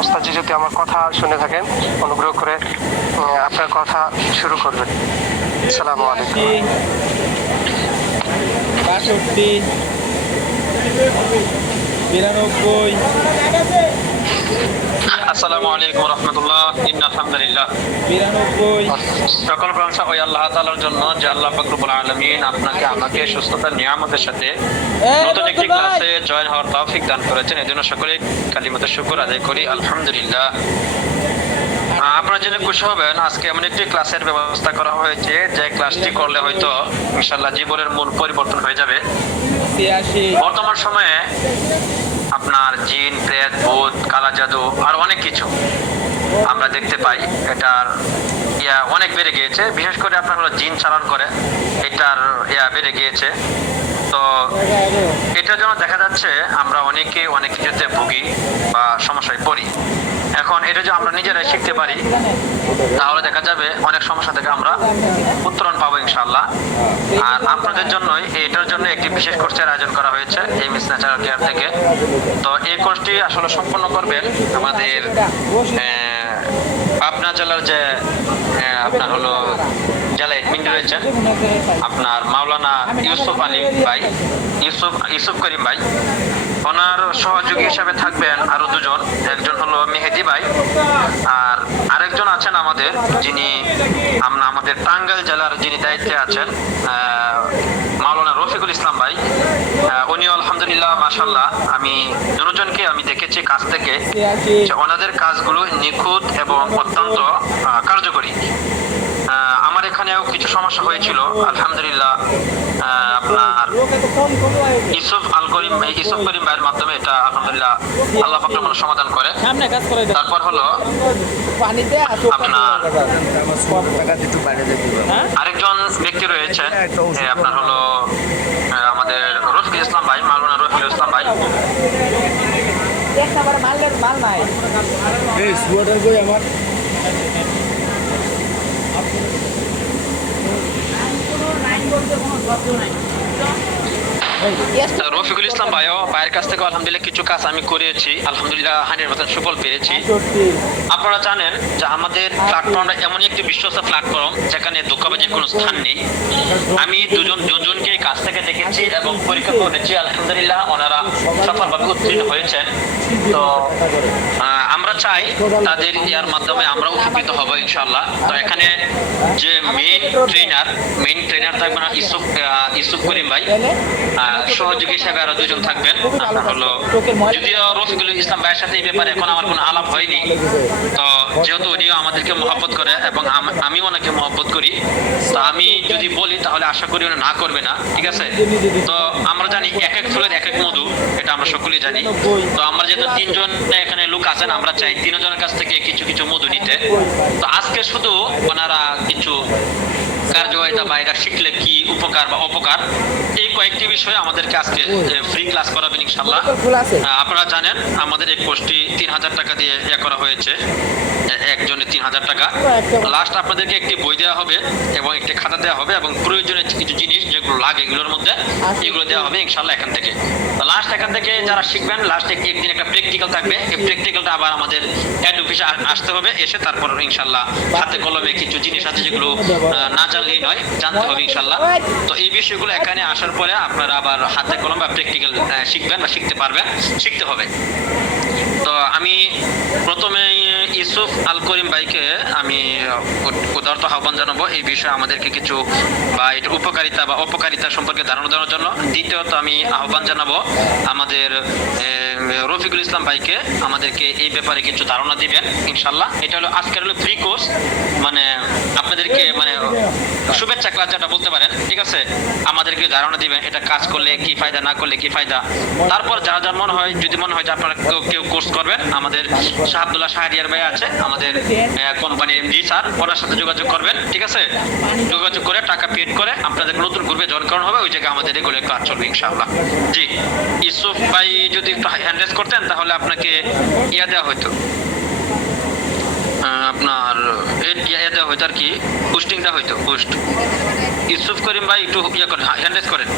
ওস্তাদজি যদি আমার কথা শুনে থাকেন, অনুগ্রহ করে আপনার কথা শুরু করবেন। আসসালামু আলাইকুম। 62, 92। আসসালামু আলাইকুম রহমতুল্লাহ। আলহামদুলিল্লাহ, 92। সকল প্রশংসা ওই আল্লাহ তাআলার জন্য যে আল্লাহ পাক রব্বুল আলামিন আপনাকে আমাকে সুস্থতার নিয়ামতের সাথে নতুন একটি ক্লাসে জয়েন হওয়ার তৌফিক দান করেছেন। এজন্য সকলে কালিমাতে শুকর আদায় করি, আলহামদুলিল্লাহ। আপনারা জেনে খুশি হবেন, আজকে এমন একটি ক্লাসের ব্যবস্থা করা হয়েছে যে ক্লাসটি করলে হয়তো ইনশাআল্লাহ জীবনের মূল পরিবর্তন হয়ে যাবে। 86। বর্তমান সময়ে আপনার জিন, প্রেত, ভূত, কালা জাদু আর অনেক কিছু আমরা দেখতে পাই। এটার অনেক বেড়ে গিয়েছে, বিশেষ করে আপনার হলো জিন চালান করে এটার বেড়ে গিয়েছে। তো এটার জন্য দেখা যাচ্ছে আমরা অনেকে অনেক কিছুতে ভুগি বা সমস্যায় পড়ি। এখন এটা যদি আমরা নিজেরাই শিখতে পারি তাহলে দেখা যাবে অনেক সমস্যা থেকে আমরা উত্তরণ পাবো ইনশাআল্লাহ। আর আপনাদের জন্যই এটার জন্য একটি বিশেষ কোর্সের আয়োজন করা হয়েছে এই মিস ন্যাচারাল কেয়ার থেকে। তো এই কোর্সটি আসলে সম্পন্ন করবেন আমাদের পাবনা জেলার যে আপনার হলো জেলা এডমিন রয়েছেন আপনার মাওলানা ইউসুফ আলী ভাই, ইউসুফ করিম ভাই। ওনার সহযোগী হিসেবে থাকবেন আরো দুজন, একজন হলো মেহেদি ভাই আর আরেকজন আছেন আমাদের যিনি আমাদের টাঙ্গাইল জেলার যিনি দায়িত্বে আছেন মাওলানা রফিকুল ইসলাম ভাই। উনিও আলহামদুলিল্লাহ মাশাআল্লাহ, আমি দুজনকে আমি দেখেছি কাছ থেকে যে ওনাদের কাজগুলো নিখুঁত এবং অত্যন্ত কার্যকরী। আমার এখানেও কিছু সমস্যা হয়েছিল, আলহামদুলিল্লাহ আপনার ইউসুফ করিম ভাইয়ের মাধ্যমে এটা আলহামদুলিল্লাহ আল্লাহ পাক রব্বুল সমাধান করে। তারপর হলো আপনার আরেকজন ব্যক্তি রয়েছেন আপনার হলো আমাদের রফিকুল ইসলাম ভাই, মাওলানা রফিকুল ইসলাম ভাই। রফিকুল ইসলাম ভাইয়ের কাছ থেকে আলহামদুলিল্লাহ কিছু কাজ আমি করেছি, আলহামদুলিল্লাহ 100% সুফল পেয়েছি। আপনারা জানেন যে আমাদের প্ল্যাটফর্মটা এমন একটি বিশ্বস্ত প্ল্যাটফর্ম যেখানে ধোঁকাবাজির কোনো স্থান নেই। আমি দুজনকে কাছ থেকে দেখেছি এবং পরীক্ষা করেছি, আলহামদুলিল্লাহ ওনারা সফলভাবে উত্তীর্ণ হয়েছেন। তো আমরা চাই তাদের ইয়ার মাধ্যমে আমরা উপকৃত হব ইনশাআল্লাহ। তো এখানে যে মেইন ট্রেনার থাকবেন ইউসুফ করিম ভাই, সহযোগী হিসেবে আরো দুজন থাকবেন হলো, যদিও রফিকুল ইসলাম ভাইয়ের সাথে এই ব্যাপারে এখন আমার কোনো আলাপ হয়নি। তো যেহেতু উনিও আমাদেরকে মহব্বত করে এবং আমিও ওনাকে মহব্বত করি, তো আমি যদি বলি তাহলে আশা করি উনি না করবে না, ঠিক আছে? তো আমরা জানি এক এক ফুলের এক এক মধু, এটা আমরা সকলেই জানি। তো আমরা যেহেতু তিনজন এখানে লোক আছেন, আমরা চাই তিনজনের কাছ থেকে কিছু কিছু মধু নিতে। তো আজকে শুধু ওনারা কিছু কার্যকারিতা বা এটা শিখলে কি উপকার বা অপকার, এই কয়েকটি বিষয়ে আমাদেরকে আজকে ফ্রি ক্লাস করাবেন ইনশাআল্লাহ। আপনারা জানেন আমাদের এই কোর্সটি 3000 টাকা দিয়ে করা হয়েছে, একজনে 3000 টাকা। লাস্ট আপনাদেরকে একটি বই দেওয়া হবে এবং একটি খাতা দেওয়া হবে এবং প্রয়োজনীয় কিছু জিনিস যেগুলো লাগে এগুলোর মধ্যে এগুলো দেওয়া হবে ইনশাআল্লাহ এখান থেকে। তো লাস্ট এখান থেকে যারা শিখবেন লাস্টে একদিন একটা প্র্যাকটিক্যাল থাকবে, এই প্র্যাকটিক্যালটা আবার আমাদের হেড অফিসে আসতে হবে, এসে তারপর ইনশাআল্লাহ হাতে কলমে কিছু জিনিস আছে যেগুলো না জানলেই নয়, জানতে হবে ইনশাআল্লাহ। তো এই বিষয়গুলো এখানে আসার পরে আপনারা আবার হাতে কলম বা প্র্যাকটিক্যাল শিখবেন বা শিখতে পারবেন, শিখতে হবে। তো আমি প্রথমে ইউসুফ আল করিম ভাইকে আমি উদারত আহ্বান জানাবো এই বিষয়ে আমাদেরকে কিছু বা এটার উপকারিতা বা অপকারিতা সম্পর্কে ধারণা দেওয়ার জন্য। দ্বিতীয়ত আমি আহ্বান জানাবো আমাদের রফিকুল ইসলাম ভাইকে আমাদেরকে এই ব্যাপারে কিছু ধারণা দিবেন ইনশাআল্লাহ। এটা হলো আজকের হলো ফ্রি কোর্স, মানে আপনাদেরকে মানে শুভেচ্ছা ক্লাস যেটা বলতে পারেন, ঠিক আছে? আমাদেরকে ধারণা দিবেন এটা কাজ করলে কি ফায়দা, না করলে কি ফায়দা। তারপর যারা যার মনে হয়, যদি মনে হয় যে আপনারা কেউ কোর্স করবেন, আমাদের শাহ আব্দুল্লাহ শাহরিয়ার ভাই আছে আমাদের কোম্পানির এমডি স্যার, ওনার সাথে যোগাযোগ করবেন, ঠিক আছে? যোগাযোগ করে টাকা পেড করে আপনাদের নতুন গ্রুপে জয়েন করানো হবে, ওই জায়গায় আমাদের রেগুলার ক্লাস চলবে ইনশাআল্লাহ। জি ইউসুফ ভাই যদি একটু হ্যান্ড রেজ করতেন তাহলে আপনাকে দেওয়া হতো, আপনার দেওয়া হতো আর কি, পোস্টিংটা হইতো পোস্ট। ইউসুফ করিম ভাই একটু করেন, হ্যান্ড রেজ করেন।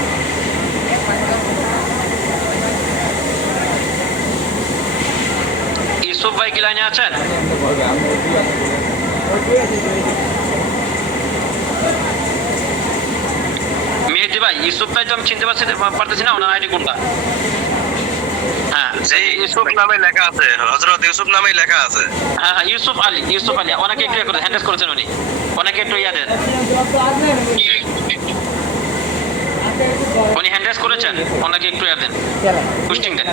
ইউসুফ ভাই কি লাইনে আছেন? মেহেদি ভাই, ইউসুফ ভাই তো আমি চিনতে পারতেছি না, ওনার আইডি কোনটা? হ্যাঁ যে ইউসুফ নামে লেখা আছে, হযরত ইউসুফ নামেই লেখা আছে। হ্যাঁ হ্যাঁ, ইউসুফ আলী, ইউসুফ আলী। অনেকে একটু হ্যান্ডেস করেছেন উনি, অনেকে একটু ইয়া দেন। উনি হ্যান্ডেস করেছেন, অনেকে একটু ইয়া দেন, পুস্টিং দেন।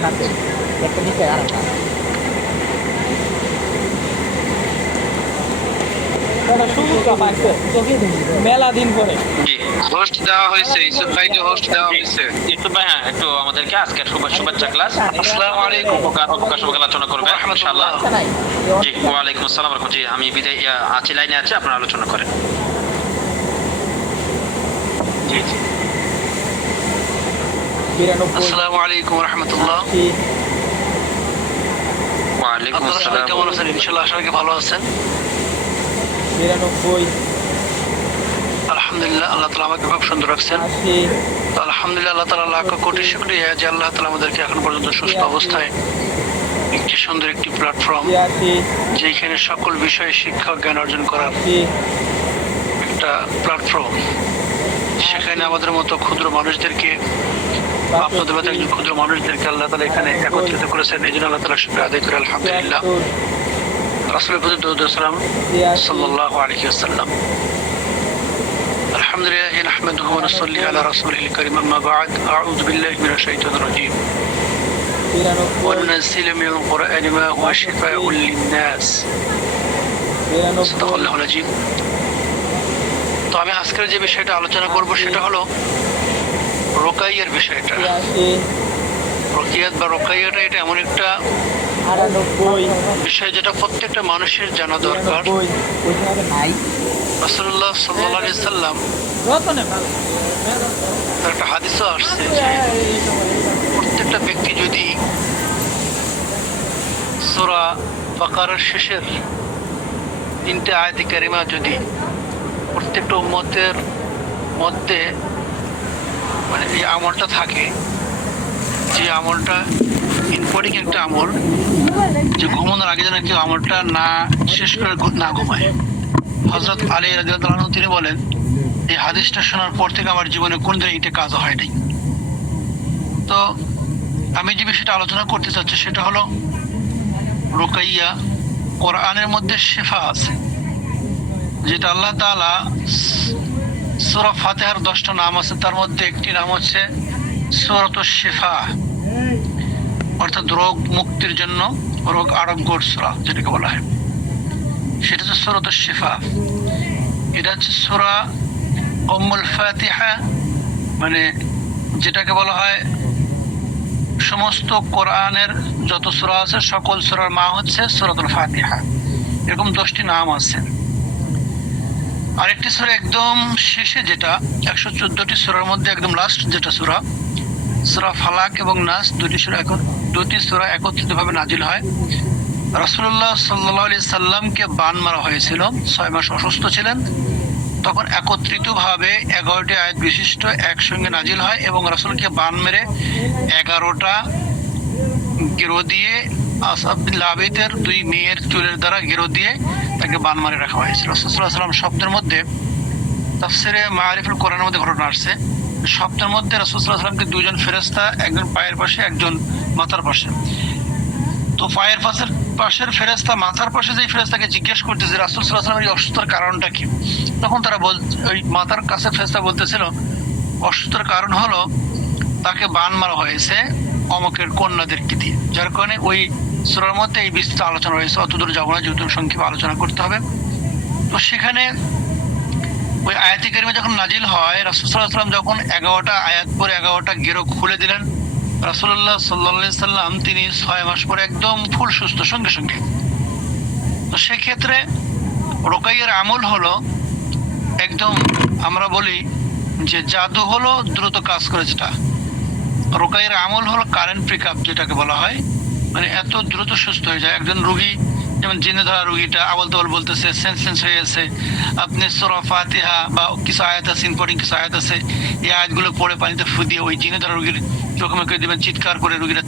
মেলা দিন পরে জি হোস্ট দেওয়া হয়েছে, ইউসুফ ভাইকে হোস্ট দেওয়া হয়েছে। ইউসুফ ভাই, হ্যাঁ একটু আমাদেরকে আজকে শুভেচ্ছা ক্লাস আসসালামু আলাইকুম। উপকার আলোচনা করবেন ইনশাআল্লাহ। জি ওয়ালাইকুম আসসালাম। জি আমি বিদায় আছি, লাইনে আছে, আপনারা আলোচনা করেন। জি জি 92 আসসালামু আলাইকুম ওয়া রাহমাতুল্লাহ। ওয়ালাইকুম আপনারা সবাই আসসালাম। কেমন আছেন? ইনশাআল্লাহ আশা করি ভালো আছেন। 92 আলহামদুলিল্লাহ, আল্লাহ তাআলা আমাকে খুব সুন্দর রাখছেন। 80 তো আলহামদুলিল্লাহ, আল্লাহ তাআলা লাখ কোটি শুকরিয়া যে আল্লাহ তাআলা আমাদেরকে এখন পর্যন্ত সুস্থ অবস্থায় একটি সুন্দর একটি প্ল্যাটফর্ম, 83 যেখানে সকল বিষয়ে শিক্ষা ও জ্ঞান অর্জন করার একটা প্ল্যাটফর্ম, সেখানে আমাদের মতো ক্ষুদ্র মানুষদেরকে, আপনাদের মতো একজন ক্ষুদ্র মানুষদেরকে আল্লাহ তাআলা এখানে একত্রিত করেছেন। এই জন্য আল্লাহ তাআলা শুকরিয়া আদায় করে আলহামদুলিল্লাহ। রাসূলের প্রতি দরুদ ও সালাম সাল্লাল্লাহু আলাইহি ওয়াসাল্লাম। আলহামদুলিল্লাহ নাহমাদুহু ওয়া নুসাল্লি আলা রাসূলিল কারীম, আম্মা বা'দ, আউযু বিল্লাহি মিনাশ শাইতানির রাজীম। ওয়া নুনাজ্জিলু মিনাল কুরআনি মা হুয়া শিফাa'un লিন-নাস। সাদাকাল্লাহুল আযীম। তো আমি আজকের যে বিষয়টা আলোচনা করব সেটা হলো রুকাইয়ার বিষয়টা। রুকিয়াত বা রুকাইয়াটা এটা এমন একটা 98 বিষয় যেটা প্রত্যেকটা মানুষের জানা দরকার। রাসূলুল্লাহ সাল্লাল্লাহু আলাইহি সাল্লাম একটা হাদিসও আসছে যে প্রত্যেকটা ব্যক্তি যদি সূরা বাকারার শেষের 3টে আয়াত কারিমা যদি প্রত্যেকটা উম্মতের মধ্যে মানে এই আমলটা থাকে, যে আমলটা ইম্পর্টেন্ট একটা আমল, যে ঘুমানোর আগে যেন কেউ আমলটা না শেষ করে না ঘুমায়। হযরত আলী রাদিয়াল্লাহু আনহু তিনি বলেন, এই হাদিসটা শোনার পর থেকে আমার জীবনে কোনদিন এটা কাজ হয় নাই। তো আমি যে বিষয়টা আলোচনা করতে চাচ্ছি সেটা হলো রুকাইয়া। কোরআনের মধ্যে শিফা আছে, যেটা আল্লাহ তাআলা সূরা ফাতিহার 10টা নাম আছে, তার মধ্যে একটি নাম হচ্ছে সূরাতুশ শিফা, অর্থাৎ রোগ মুক্তির জন্য, রোগ আরোগ্যর সূরা যেটাকে বলা হয়, সেটা হচ্ছে সূরাতুশ শিফা। এটা হচ্ছে সূরা উম্মুল ফাতিহা, মানে যেটাকে বলা হয় সমস্ত কোরআনের যত সূরা আছে সকল সূরার মা হচ্ছে সূরাতুল ফাতিহা। এরকম 10টি নাম আছে। আরেকটি সূরা একদম শেষে, যেটা 114টি সূরার মধ্যে একদম লাস্ট যেটা সূরা, সূরা ফালাক এবং নাস, দুটি সূরা একত্রিতভাবে নাজিল হয়। রাসূলুল্লাহ সাল্লাল্লাহু আলাইহি সাল্লামকে বান মারা হয়েছিল, 6 মাস অসুস্থ ছিলেন, তখন একত্রিতভাবে 11টি আয়াত বিশিষ্ট একসঙ্গে নাজিল হয় এবং রাসূলকে বান মেরে 11টা গেরো দিয়ে আসআব বিন লাবিতের 2 মেয়ের চুলের দ্বারা গেরো দিয়ে তাকে বান মারে রাখা হয়েছিল। রাসূল সাল্লাল্লাহু আলাইহি ওয়াসাল্লাম শব্দের মধ্যে, তাফসিরে মাআরিফুল কোরআনের মধ্যে ঘটনা আসছে, শব্দের মধ্যে রাসূল সাল্লাল্লাহু আলাইহি ওয়াসাল্লামকে 2জন ফেরেশতা, একজন পায়ের পাশে একজন মাথার পাশে। তো পায়ের পাশের ফেরেশতা মাথার পাশে যে ফেরেশতাকে জিজ্ঞেস করতেছে রাসূল সাল্লাল্লাহু আলাইহি ওয়াসাল্লামের এই অসুস্থতার কারণটা কি, তখন তারা ওই মাথার কাছে ফেরেশতা বলতেছিল অসুস্থতার কারণ হলো তাকে বান মারা হয়েছে অমকের কন্যাদেরকে দিয়ে, যার কারণে ওই সূরার মধ্যে এই বিস্তৃত আলোচনা রয়েছে। অতদূর যাব না, যেহেতু সংক্ষেপে আলোচনা করতে হবে। তো সেখানে ওই আয়াতে কারিমা যখন নাজিল হয়, রাসূল সাল্লাল্লাহু আলাইহি ওয়াসাল্লাম যখন 11টা আয়াত পরে 11টা গেরো খুলে দিলেন, রাসূলুল্লাহ সাল্লাল্লাহু আলাইহি সাল্লাম তিনি 6 মাস পরে একদম ফুল সুস্থ সঙ্গে সঙ্গে। তো সেক্ষেত্রে রুকাইয়ার আমল হলো একদম, আমরা বলি যে জাদু হলো দ্রুত কাজ করে, যেটা রুকাইয়ার আমল হলো কারেন্ট পিকআপ যেটাকে বলা হয়, মানে এত দ্রুত সুস্থ হয়ে যায়। একজন রোগী, যেমন জিনে ধরা রোগীটা আবল তাবল বলতেছে, সেন্স হয়ে গেছে, আপনি সূরা ফাতিহা বা কিছু আয়াত আছে, ইম্পর্টেন্ট কিছু আয়াত আছে, এই আয়াতগুলো পড়ে পানিতে ফু দিয়ে ওই জিনে ধরা রোগীর চোখে মুখে দিবেন, চিৎকার করে রোগীরা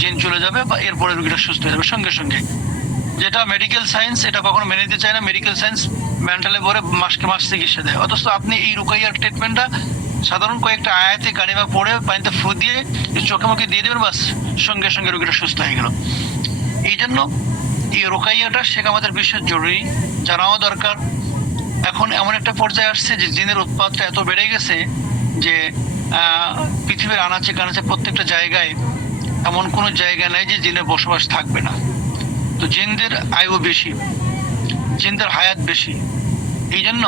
জিন চলে যাবে বা এরপরে রোগীটা সুস্থ হয়ে যাবে সঙ্গে সঙ্গে। যেটা মেডিকেল সায়েন্স এটা কখনো মেনে নিতে চায় না। মেডিকেল সায়েন্স মেন্টালে ভরে মাসকে মাস চিকিৎসা দেয়, অথচ আপনি এই রুকাইয়ার ট্রিটমেন্টটা সাধারণ কয়েকটা আয়াতে কারিমা পড়ে পানিতে ফু দিয়ে চোখে মুখে দিয়ে দেবেন, বাস সঙ্গে সঙ্গে রোগীটা সুস্থ হয়ে গেল। এই জন্য এই রুকাইয়াটা শেখা আমাদের বিশেষ জরুরি, জানাও দরকার। এখন এমন একটা পর্যায়ে আসছে যে জিনের উৎপাদটা এত বেড়ে গেছে যে পৃথিবীর আনাচে কানাচে প্রত্যেকটা জায়গায় এমন কোনো জায়গা নাই যে জিনের বসবাস থাকবে না। তো জিনদের আয়ু বেশি, জিনদের হায়াত বেশি, এই জন্য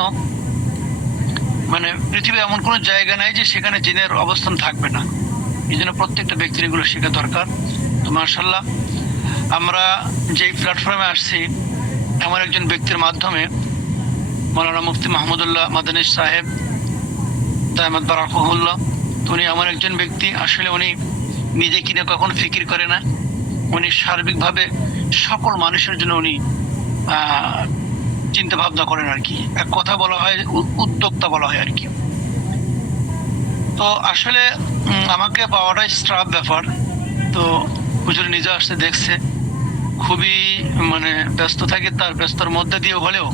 মানে পৃথিবীর এমন কোনো জায়গা নাই যে সেখানে জিনের অবস্থান থাকবে না। এই জন্য প্রত্যেকটা ব্যক্তির এগুলো শেখা দরকার। তো মাশাআল্লাহ আমরা যেই প্ল্যাটফর্মে আসছি এমন একজন ব্যক্তির মাধ্যমে, মৌলানা মুফতি মাহমুদুল্লাহ মাদানী সাহেব দায়মাত বারাকাতুহুল্লাহ, তো উনি এমন একজন ব্যক্তি, আসলে উনি নিজে কিনে কখনো ফিকির করে না, উনি সার্বিকভাবে সকল মানুষের জন্য উনি চিন্তা ভাবনা করেন আর কি। এক কথা বলা হয় উদ্যোক্তা বলা হয় আর কি। তো আসলে আমাকে পাওয়াটাই স্ট্রাফ ব্যাপার। তো হুজুর নিজে আসতে দেখছে, খুবই মানে ব্যস্ত থাকে, তার ব্যস্তর মধ্যে দিয়ে হলেও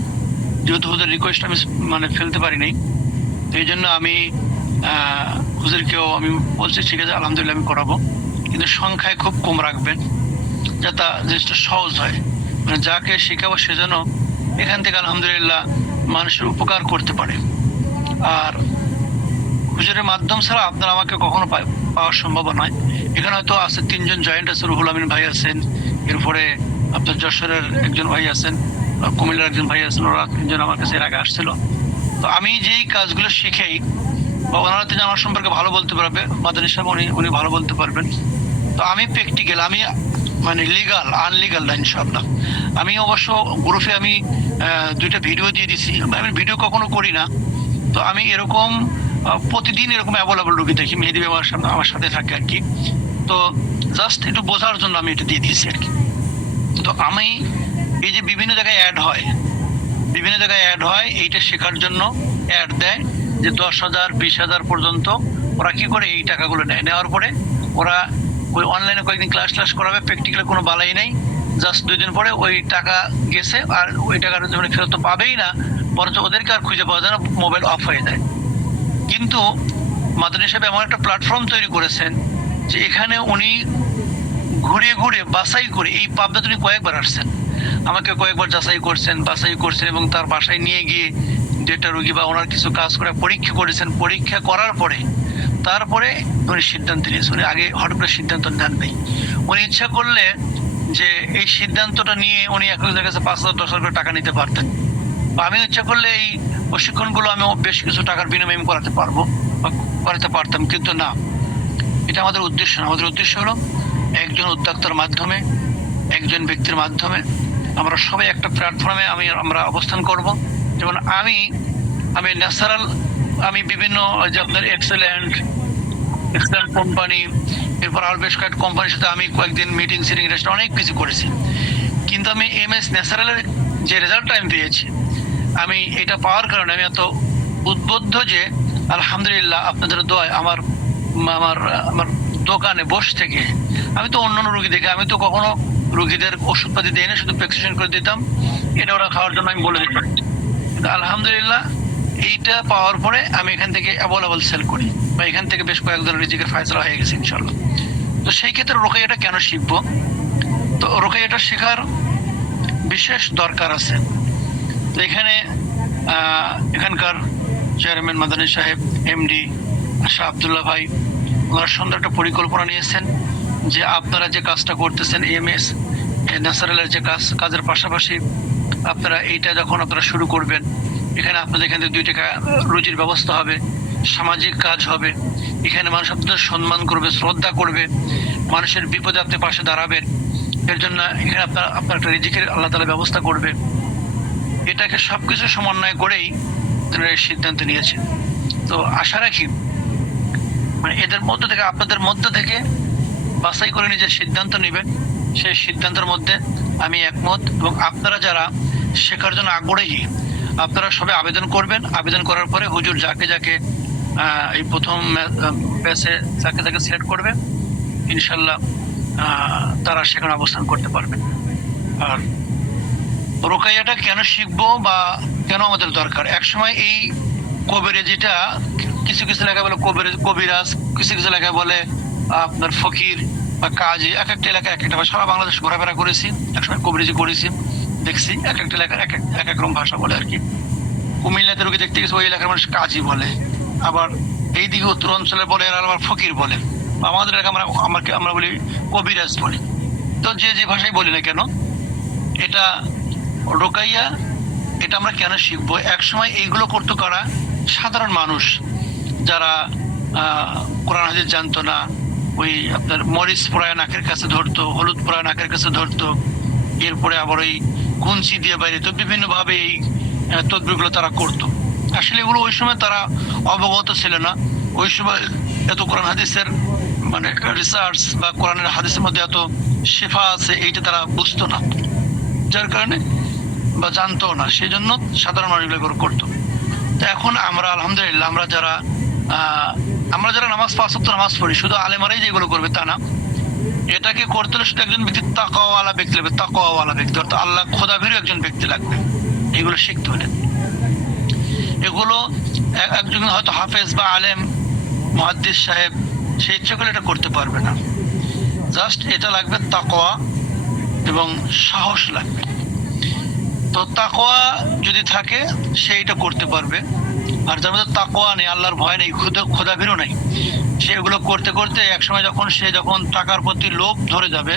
যেহেতু হুজুর রিকোয়েস্ট আমি মানে ফেলতে পারি নাই, তো এই জন্য আমি হুজুরকেও আমি বলছি ঠিক আছে আলহামদুলিল্লাহ আমি করাবো, কিন্তু সংখ্যায় খুব কম রাখবেন যাতে জিনিসটা সহজ হয়। মানে যাকে শেখাবো সেজন্য এখান থেকে আলহামদুলিল্লাহ মানুষের উপকার করতে পারে। আর হুজুরের মাধ্যম ছাড়া আপনারা আমাকে কখনো পাওয়া সম্ভব নয়। এখানে হয়তো আছে 3 জন জয়েন্ট আছে, রুহুল আমিন ভাই আছেন, এরপরে আপনার যশোরের একজন ভাই আছেন, কুমিল্লার একজন ভাই আছেন, ওরা 3 জন আমার কাছে এর আগে আসছিল। তো আমি যেই কাজগুলো শিখাই বা ওনারা তো আমার সম্পর্কে ভালো বলতে পারবে, মাদানী সাহেব উনি ভালো বলতে পারবেন। তো আমি প্র্যাকটিক্যাল, আমি মানে লিগাল আনলিগাল না ইনশাআল্লাহ। আমি অবশ্য গ্রুপে আমি 2টা ভিডিও দিয়ে দিছি, আমি ভিডিও কখনো করি না। তো আমি এরকম প্রতিদিন এরকম অ্যাভেলেবল রোগী দেখি, মেহেদী ভাই আমার সাথে থাকে আর কি। তো জাস্ট একটু বোঝার জন্য আমি এটা দিয়ে দিয়েছি আর কি। তো আমি এই যে বিভিন্ন জায়গায় অ্যাড হয় এইটা শেখার জন্য অ্যাড দেয় যে 10,000 20,000 পর্যন্ত ওরা কি করে এই টাকাগুলো নেওয়ার পরে ওরা ওই অনলাইনে কয়েকদিন ক্লাস করাবে, প্র্যাকটিক্যালি কোনো বালাই নেই, জাস্ট 2 দিন পরে ওই টাকা গেছে, আর ওই টাকার জন্য ফেরত তো পাবেই না, বরঞ্চ ওদেরকে আর খুঁজে পাওয়া যায় না, মোবাইল অফ হয়ে যায়। কিন্তু মাদানী সাহেব এমন একটা প্ল্যাটফর্ম তৈরি করেছেন যে এখানে উনি ঘুরে ঘুরে বাছাই করে, এই পাবনা তিনি কয়েকবার আসছেন, আমাকে কয়েকবার বাছাই করছেন এবং তার বাসায় নিয়ে গিয়ে 2টা রোগী বা ওনার কিছু কাজ করে পরীক্ষা করেছেন। পরীক্ষা করার পরে তারপরে উনি সিদ্ধান্ত নিয়েছেন। উনি আগে হঠাৎ করে সিদ্ধান্ত নেন নাই। উনি ইচ্ছা করলে যে এই সিদ্ধান্তটা নিয়ে উনি একজনের কাছে 5,000 10,000 করে টাকা নিতে পারতেন, বা আমি ইচ্ছা করলে এই প্রশিক্ষণগুলো আমি বেশ কিছু টাকার বিনিময়ে করাতে পারতাম, কিন্তু না, এটা আমাদের উদ্দেশ্য না। আমাদের উদ্দেশ্য হলো একজন উদ্যোক্তার মাধ্যমে, একজন ব্যক্তির মাধ্যমে আমরা সবাই একটা প্ল্যাটফর্মে আমরা অবস্থান করব। যেমন আমি ন্যাচারাল, আমি বিভিন্ন যে আপনার এক্সেলেন্ট কোম্পানি, এরপর আরো বেশ কয়েকটা কোম্পানির সাথে আমি কয়েকদিন মিটিং অনেক কিছু করেছি, কিন্তু আমি MS ন্যাচারালের যে রেজাল্টটা আমি পেয়েছি, আমি এটা পাওয়ার কারণে আমি এত উদ্বুদ্ধ যে আলহামদুলিল্লাহ আপনাদের দোয়ায় আমার দোকানে বসে থেকে আমি তো অন্যান্য রোগী দেখে, আমি তো কখনো রোগীদের ওষুধপাতি দিই না, শুধু প্রেসক্রিপশন করে দিতাম, এটা ওরা খাওয়ার জন্য আমি বলে দিতাম। কিন্তু আলহামদুলিল্লাহ এইটা পাওয়ার পরে আমি এখান থেকে অ্যাভেলেবল সেল করি, বা এখান থেকে বেশ কয়েকজনের রিজিকের ফায়সালা হয়ে গেছে ইনশাল্লাহ। তো সেই ক্ষেত্রে রোকাইয়াটা কেন শিখবো? তো রোকাইয়াটা শেখার বিশেষ দরকার আছে। তো এখানকার চেয়ারম্যান মাদানী সাহেব, MD শাহ আব্দুল্লাহ ভাই, ওনারা সুন্দর একটা পরিকল্পনা নিয়েছেন যে আপনারা যে কাজটা করতেছেন MS ন্যাচারালের যে কাজের পাশাপাশি আপনারা এইটা যখন আপনারা শুরু করবেন, এখানে আপনাদের এখান থেকে 2 টাকা রুজির ব্যবস্থা হবে, সামাজিক কাজ হবে, এখানে মানুষ আপনাদের সম্মান করবে, শ্রদ্ধা করবে, মানুষের বিপদে আপনি পাশে দাঁড়াবেন, এর জন্য এখানে আপনার একটা রিজিকের আল্লাহ তাআলা ব্যবস্থা করবে। এটাকে সবকিছু সমন্বয় করেই তারা এই সিদ্ধান্ত নিয়েছেন। তো আশা রাখি মানে এদের মধ্য থেকে, আপনাদের মধ্য থেকে বাছাই করে নিজের সিদ্ধান্ত নেবেন, সেই সিদ্ধান্তের মধ্যে আমি একমত। এবং আপনারা যারা শেখার জন্য আগ্রহী, আপনারা সবাই আবেদন করবেন। আবেদন করার পরে হুজুর যাকে এই প্রথম ব্যাচে যাকে সিলেক্ট করবে, ইনশাল্লাহ তারা সেখানে অবস্থান করতে পারবেন। আর রোকাইয়াটা কেন শিখবো বা কেন আমাদের দরকার? একসময় এই কবিরাজিটা কিছু কিছু এলাকায় বলে কবিরাজ, কিছু কিছু এলাকায় বলে আপনার ফকির বা কাজী। এক একটা এলাকায় এক একটা, সারা বাংলাদেশ ঘোরাফেরা করেছি, একসময় কবিরাজি করেছি, দেখছি এক একটা এলাকার এক এক রকম ভাষা বলে আর কি। কুমিল্লাতে রোগী দেখতে গেছে, ওই এলাকার মানুষ কাজী বলে, আবার এইদিকে উত্তর অঞ্চলে বলে এরা আবার ফকির বলে, আমাদের এলাকা আমরা বলি কবিরাজ বলি। তো যে যে ভাষায় বলি না কেন, এটা রোকাইয়া, এটা আমরা কেন শিখবো? একসময় এইগুলো করতো কারা? সাধারণ মানুষ, যারা কোরআন হাদিস জানতো না, ওই আপনার মরিচ পোড়ায় নাকের কাছে ধরতো, হলুদ পোড়ায় নাকের কাছে ধরতো, এরপরে আবার ওই কুঞ্চি দিয়ে বাইরে, তো বিভিন্ন ভাবে এই তদবিরগুলো তারা করতো। আসলে এগুলো ওই সময় তারা অবগত ছিল না, ওই সময় এত কোরআন হাদিসের মানে রিসার্চ বা কোরআনের হাদিসের মধ্যে এত শেফা আছে এইটা তারা বুঝতো না, যার কারণে বা জানতো না, সেই জন্য সাধারণ মানুষগুলো করতো। তো এখন আমরা আলহামদুলিল্লাহ, আমরা যারা নামাজ 5 ওয়াক্ত নামাজ পড়ি, শুধু আলেমারাই যেগুলো করবে তা না, এটাকে করতে হলে শুধু একজন ব্যক্তি তাকওয়াওয়ালা ব্যক্তি লাগবে, তাকওয়াওয়ালা ব্যক্তি, অর্থাৎ আল্লাহ খোদাভীরু একজন ব্যক্তি লাগবে এগুলো শিখতে হলে। এগুলো একজন হয়তো হাফেজ বা আলেম মুহাদ্দিস সাহেব সে ইচ্ছে করলে এটা করতে পারবে না। জাস্ট এটা লাগবে তাকওয়া এবং সাহস লাগবে। তো তাকওয়া যদি থাকে সে এটা করতে পারবে, আর যার মধ্যে তাকওয়া নেই, আল্লাহর ভয় নেই, খোদাভীরু নেই, সে এগুলো করতে করতে একসময় যখন টাকার প্রতি লোভ ধরে যাবে,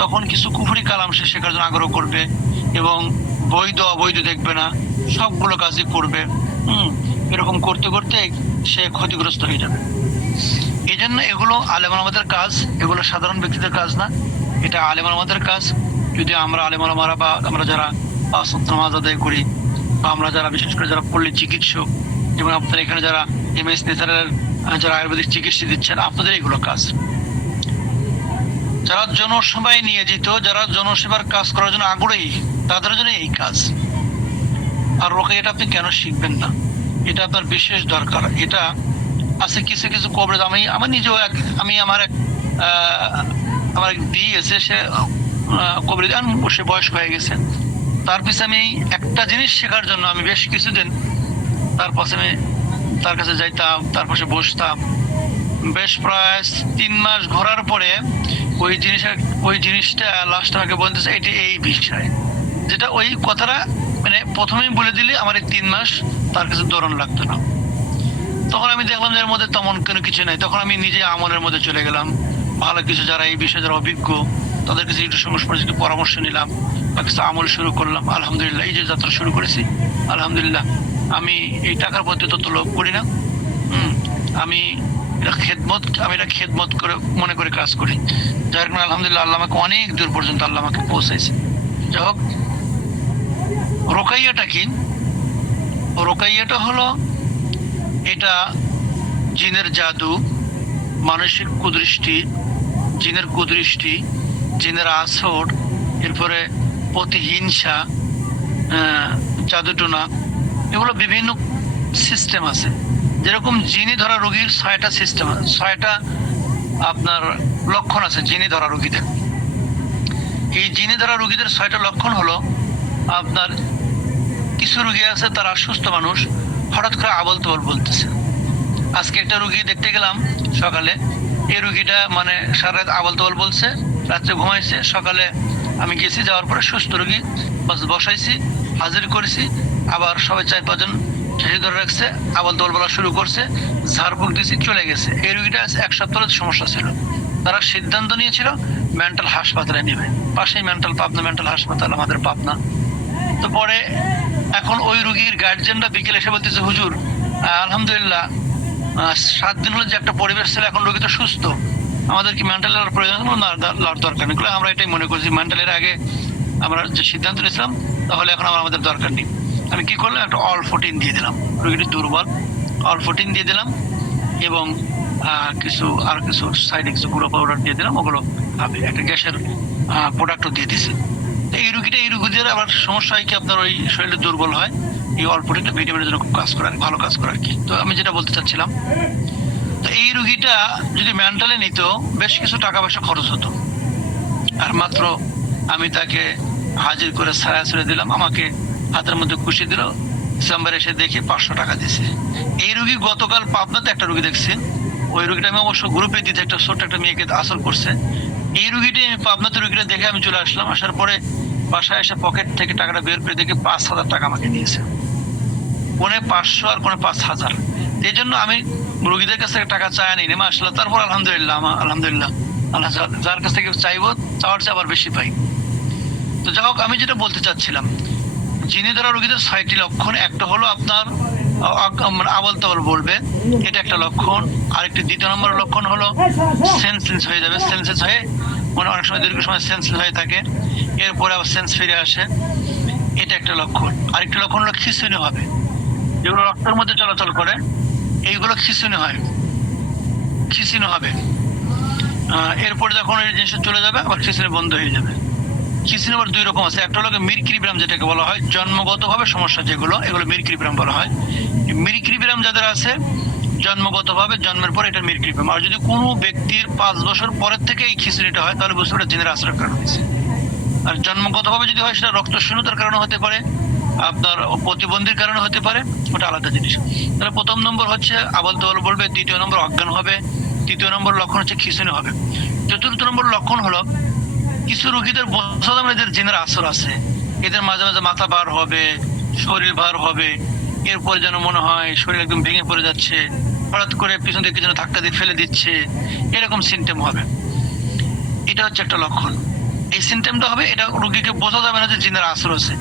তখন কিছু কুফরি কালাম সে শেখার জন্য আগ্রহ করবে এবং বৈধ অবৈধ দেখবে না, সবগুলো কাজই করবে। এরকম করতে করতে সে ক্ষতিগ্রস্ত হয়ে যাবে। এই জন্য এগুলো আলেম আমাদের কাজ, এগুলো সাধারণ ব্যক্তিদের কাজ না, এটা আলেম আমাদের কাজ। যদি আমরা আলেম আলামারা বা আমরা যারা 5 ওয়াক্ত নামাজ আদায় করি, বা আমরা যারা বিশেষ করে যারা পল্লী চিকিৎসক, যেমন আপনার এখানে যারা এমএস নেতারের যারা আয়ুর্বেদিক চিকিৎসা দিচ্ছেন, আপনাদের এগুলো কাজ। যারা জনসেবায় নিয়োজিত, যারা জনসেবার কাজ করার জন্য আগ্রহী, তাদের জন্য এই কাজ। আর রোকাইয়াটা আপনি কেন শিখবেন না? এটা আপনার বিশেষ দরকার। এটা আছে কিছু কিছু কবরেজ, আমি নিজেও আমার এক দিই আছে, সে কবরেজ সে বয়স হয়ে গেছে, তার পিছনে আমি একটা জিনিস শেখার জন্য আমি বেশ কিছুদিন তার পাশে আমি তার কাছে যাইতাম, তার পাশে বসতাম, বেশ প্রায় 3 মাস ঘোরার পরে ওই জিনিসটা লাস্ট আমাকে বলতেছে এটি এই বিষয়, যেটা ওই কথাটা মানে প্রথমেই বলে দিলে আমার এই 3 মাস তার কাছে দৌড়ান লাগতো না। তখন আমি দেখলাম যে এর মধ্যে তেমন কোনো কিছু নাই, তখন আমি নিজে আমলের মধ্যে চলে গেলাম। ভালো কিছু যারা এই বিষয়ে যারা অভিজ্ঞ, তাদের কাছে একটু সংস্পর্শে একটু পরামর্শ নিলাম বা কিছু আমল শুরু করলাম। আলহামদুলিল্লাহ, এই যে যাত্রা শুরু করেছি, আলহামদুলিল্লাহ আমি এই টাকার প্রতি তত লোভ করি না। আমি এটা খেদমত করে মনে করে কাজ করি, যার কারণে আলহামদুলিল্লাহ আল্লাহ আমাকে অনেক দূর পর্যন্ত আল্লাহ আমাকে পৌঁছাইছে। যাই হোক, রোকাইয়াটা কি? রোকাইয়াটা হলো, এটা জিনের জাদু, মানসিক কুদৃষ্টি, জিনের কুদৃষ্টি, জিনের আসর, এরপরে প্রতিহিংসা, জাদুটোনা, এগুলো বিভিন্ন সিস্টেম আছে। যেরকম জিনি ধরা রোগীর 6টা সিস্টেম, 6টা আপনার লক্ষণ আছে জিনি ধরা রোগীদের। এই জিনি ধরা রোগীদের 6টা লক্ষণ হলো, আপনার কিছু রোগী আছে তারা সুস্থ মানুষ, হঠাৎ করে আবল তবল বলতেছে। আজকে একটা রোগী দেখতে গেলাম সকালে, এই রোগীটা মানে সারা রাত আবল তবল বলছে, রাত্রে ঘুমাইছে, সকালে আমি গেছি, যাওয়ার পরে সুস্থ রোগী বসাইছি, হাজির করেছি, আবার সবাই 4-5 জন ঠেসে ধরে রাখছে, আবল তবল বলা শুরু করছে, ঝাড়ফুঁক দিয়েছি, চলে গেছে। এই রোগীটা 1 সপ্তাহের সমস্যা ছিল, তারা সিদ্ধান্ত নিয়েছিল মেন্টাল হাসপাতালে নেবে, পাশেই পাবনা মেন্টাল হাসপাতাল আমাদের পাবনা। তো পরে এখন ওই রোগীর গার্জিয়ানরা বিকেলে এসে বলতেছে, হুজুর আলহামদুলিল্লাহ 7 দিন হলো যে একটা পরিবেশ ছিল, এখন রোগী তো সুস্থ, আমাদের কি মেন্টালের প্রয়োজন না দরকার নেই? আমরা এটাই মনে করছি, মেন্টালের আগে আমরা যে সিদ্ধান্ত নিয়েছিলাম, তাহলে এখন আমাদের দরকার নেই। আমি কি করলাম, একটা অল-14 দিয়ে দিলাম, রোগীটি দুর্বল, অল-14 দিয়ে দিলাম এবং কিছু সাইডে কিছু গুঁড়ো পাউডার দিয়ে দিলাম, ওগুলো একটা গ্যাসের প্রোডাক্টও দিয়ে দিয়েছি। এই রোগীদের আবার সমস্যা হয় কি, আপনার ওই শরীরে দুর্বল হয়, এই অল্পটা ভিটামিনের জন্য খুব কাজ করে, ভালো কাজ করে আর কি। তো আমি যেটা বলতে চাচ্ছিলাম, তো এই রোগীটা যদি মেন্টালে নিত, বেশ কিছু টাকা পয়সা খরচ হতো, আর মাত্র আমি তাকে হাজির করে ছায়া ছেড়ে দিলাম, আমাকে হাতের মধ্যে খুশি দিল, চেম্বারে এসে দেখি 500 টাকা দিছে। এই রুগী গতকাল পাবনাতে একটা রুগী দেখছি, ওই রুগীটা আমি অবশ্য গ্রুপে দিতে একটা ছোট্ট একটা মেয়েকে আসর করছে। এই রুগীটি আমি পাবনাতে রুগীটা দেখে আমি চলে আসলাম, আসার পরে বাসায় এসে পকেট থেকে টাকাটা বের করে দেখি 5,000 টাকা আমাকে দিয়েছে, কোনে 500 আর কোনে 5,000। এই জন্য আমি রুগীদের কাছ থেকে টাকা চাই নি মাশাআল্লাহ। তারপর আলহামদুলিল্লাহ আলহামদুলিল্লাহ আল্লাহ যার কাছ থেকে চাইবো চাওয়ার চেয়ে আবার বেশি পাই। তো যাই হোক, আমি যেটা বলতে চাচ্ছিলাম, যিনি দ্বারা রোগীদের 6টি লক্ষণ, একটা হলো আপনার আবল তাবল বলবে, এটা একটা লক্ষণ। আরেকটি দ্বিতীয় নম্বর লক্ষণ হলো সেন্সলেস হয়ে যাবে, সেন্সলেস হয়ে মানে অনেক সময় দীর্ঘ সময় সেন্সলেস হয়ে থাকে, এরপরে আবার সেন্স ফিরে আসে, এটা একটা লক্ষণ। আরেকটি লক্ষণ হলো খিঁচুনি হবে, যেগুলো রক্তের মধ্যে চলাচল করে এইগুলো খিঁচুনি হয়, খিঁচুনি হবে। এরপরে যখন এই জিনিসটা চলে যাবে আবার খিঁচুনি বন্ধ হয়ে যাবে। খিঁচুনি আবার 2 রকম আছে, একটা হলো মিরক্রিব্রাম যেটাকে বলা হয়, জন্মগতভাবে সমস্যা যেগুলো, এগুলো মিরক্রিব্রাম বলা হয়। মিরক্রিব্রাম যাদের আছে জন্মগতভাবে, জন্মের পর এটা মিরক্রিব্রাম। আর যদি কোনো ব্যক্তির 5 বছর পরের থেকে এই খিঁচুনিটা হয় তাহলে বুঝতে পারে জিনের আশ্রয়ের কারণে হয়েছে। আর জন্মগতভাবে যদি হয় সেটা রক্তশূন্যতার কারণে হতে পারে, আপনার প্রতিবন্ধীর কারণে হতে পারে, ওটা আলাদা জিনিস। তাহলে প্রথম নম্বর হচ্ছে আবল তাবল বলবে, দ্বিতীয় নম্বর অজ্ঞান হবে, তৃতীয় নম্বর লক্ষণ হচ্ছে খিঁচুনি হবে, চতুর্থ নম্বর লক্ষণ হলো কিছু রোগীদের বোঝা যাবে এদের জিনের আসর আছে, এদের মাঝে মাঝে মাথা ভার হবে, শরীর ভার হবে, এরপর যেন মনে হয় শরীর একদম ভেঙে পড়ে যাচ্ছে, হঠাৎ করে পিছন থেকে যেন ধাক্কা দিয়ে ফেলে দিচ্ছে, এরকম সিমটম হবে। এটা হচ্ছে একটা লক্ষণ। এই সিমটমটা হবে, এটা রোগীকে বোঝা যাবে না যে জিনের আসর আছে।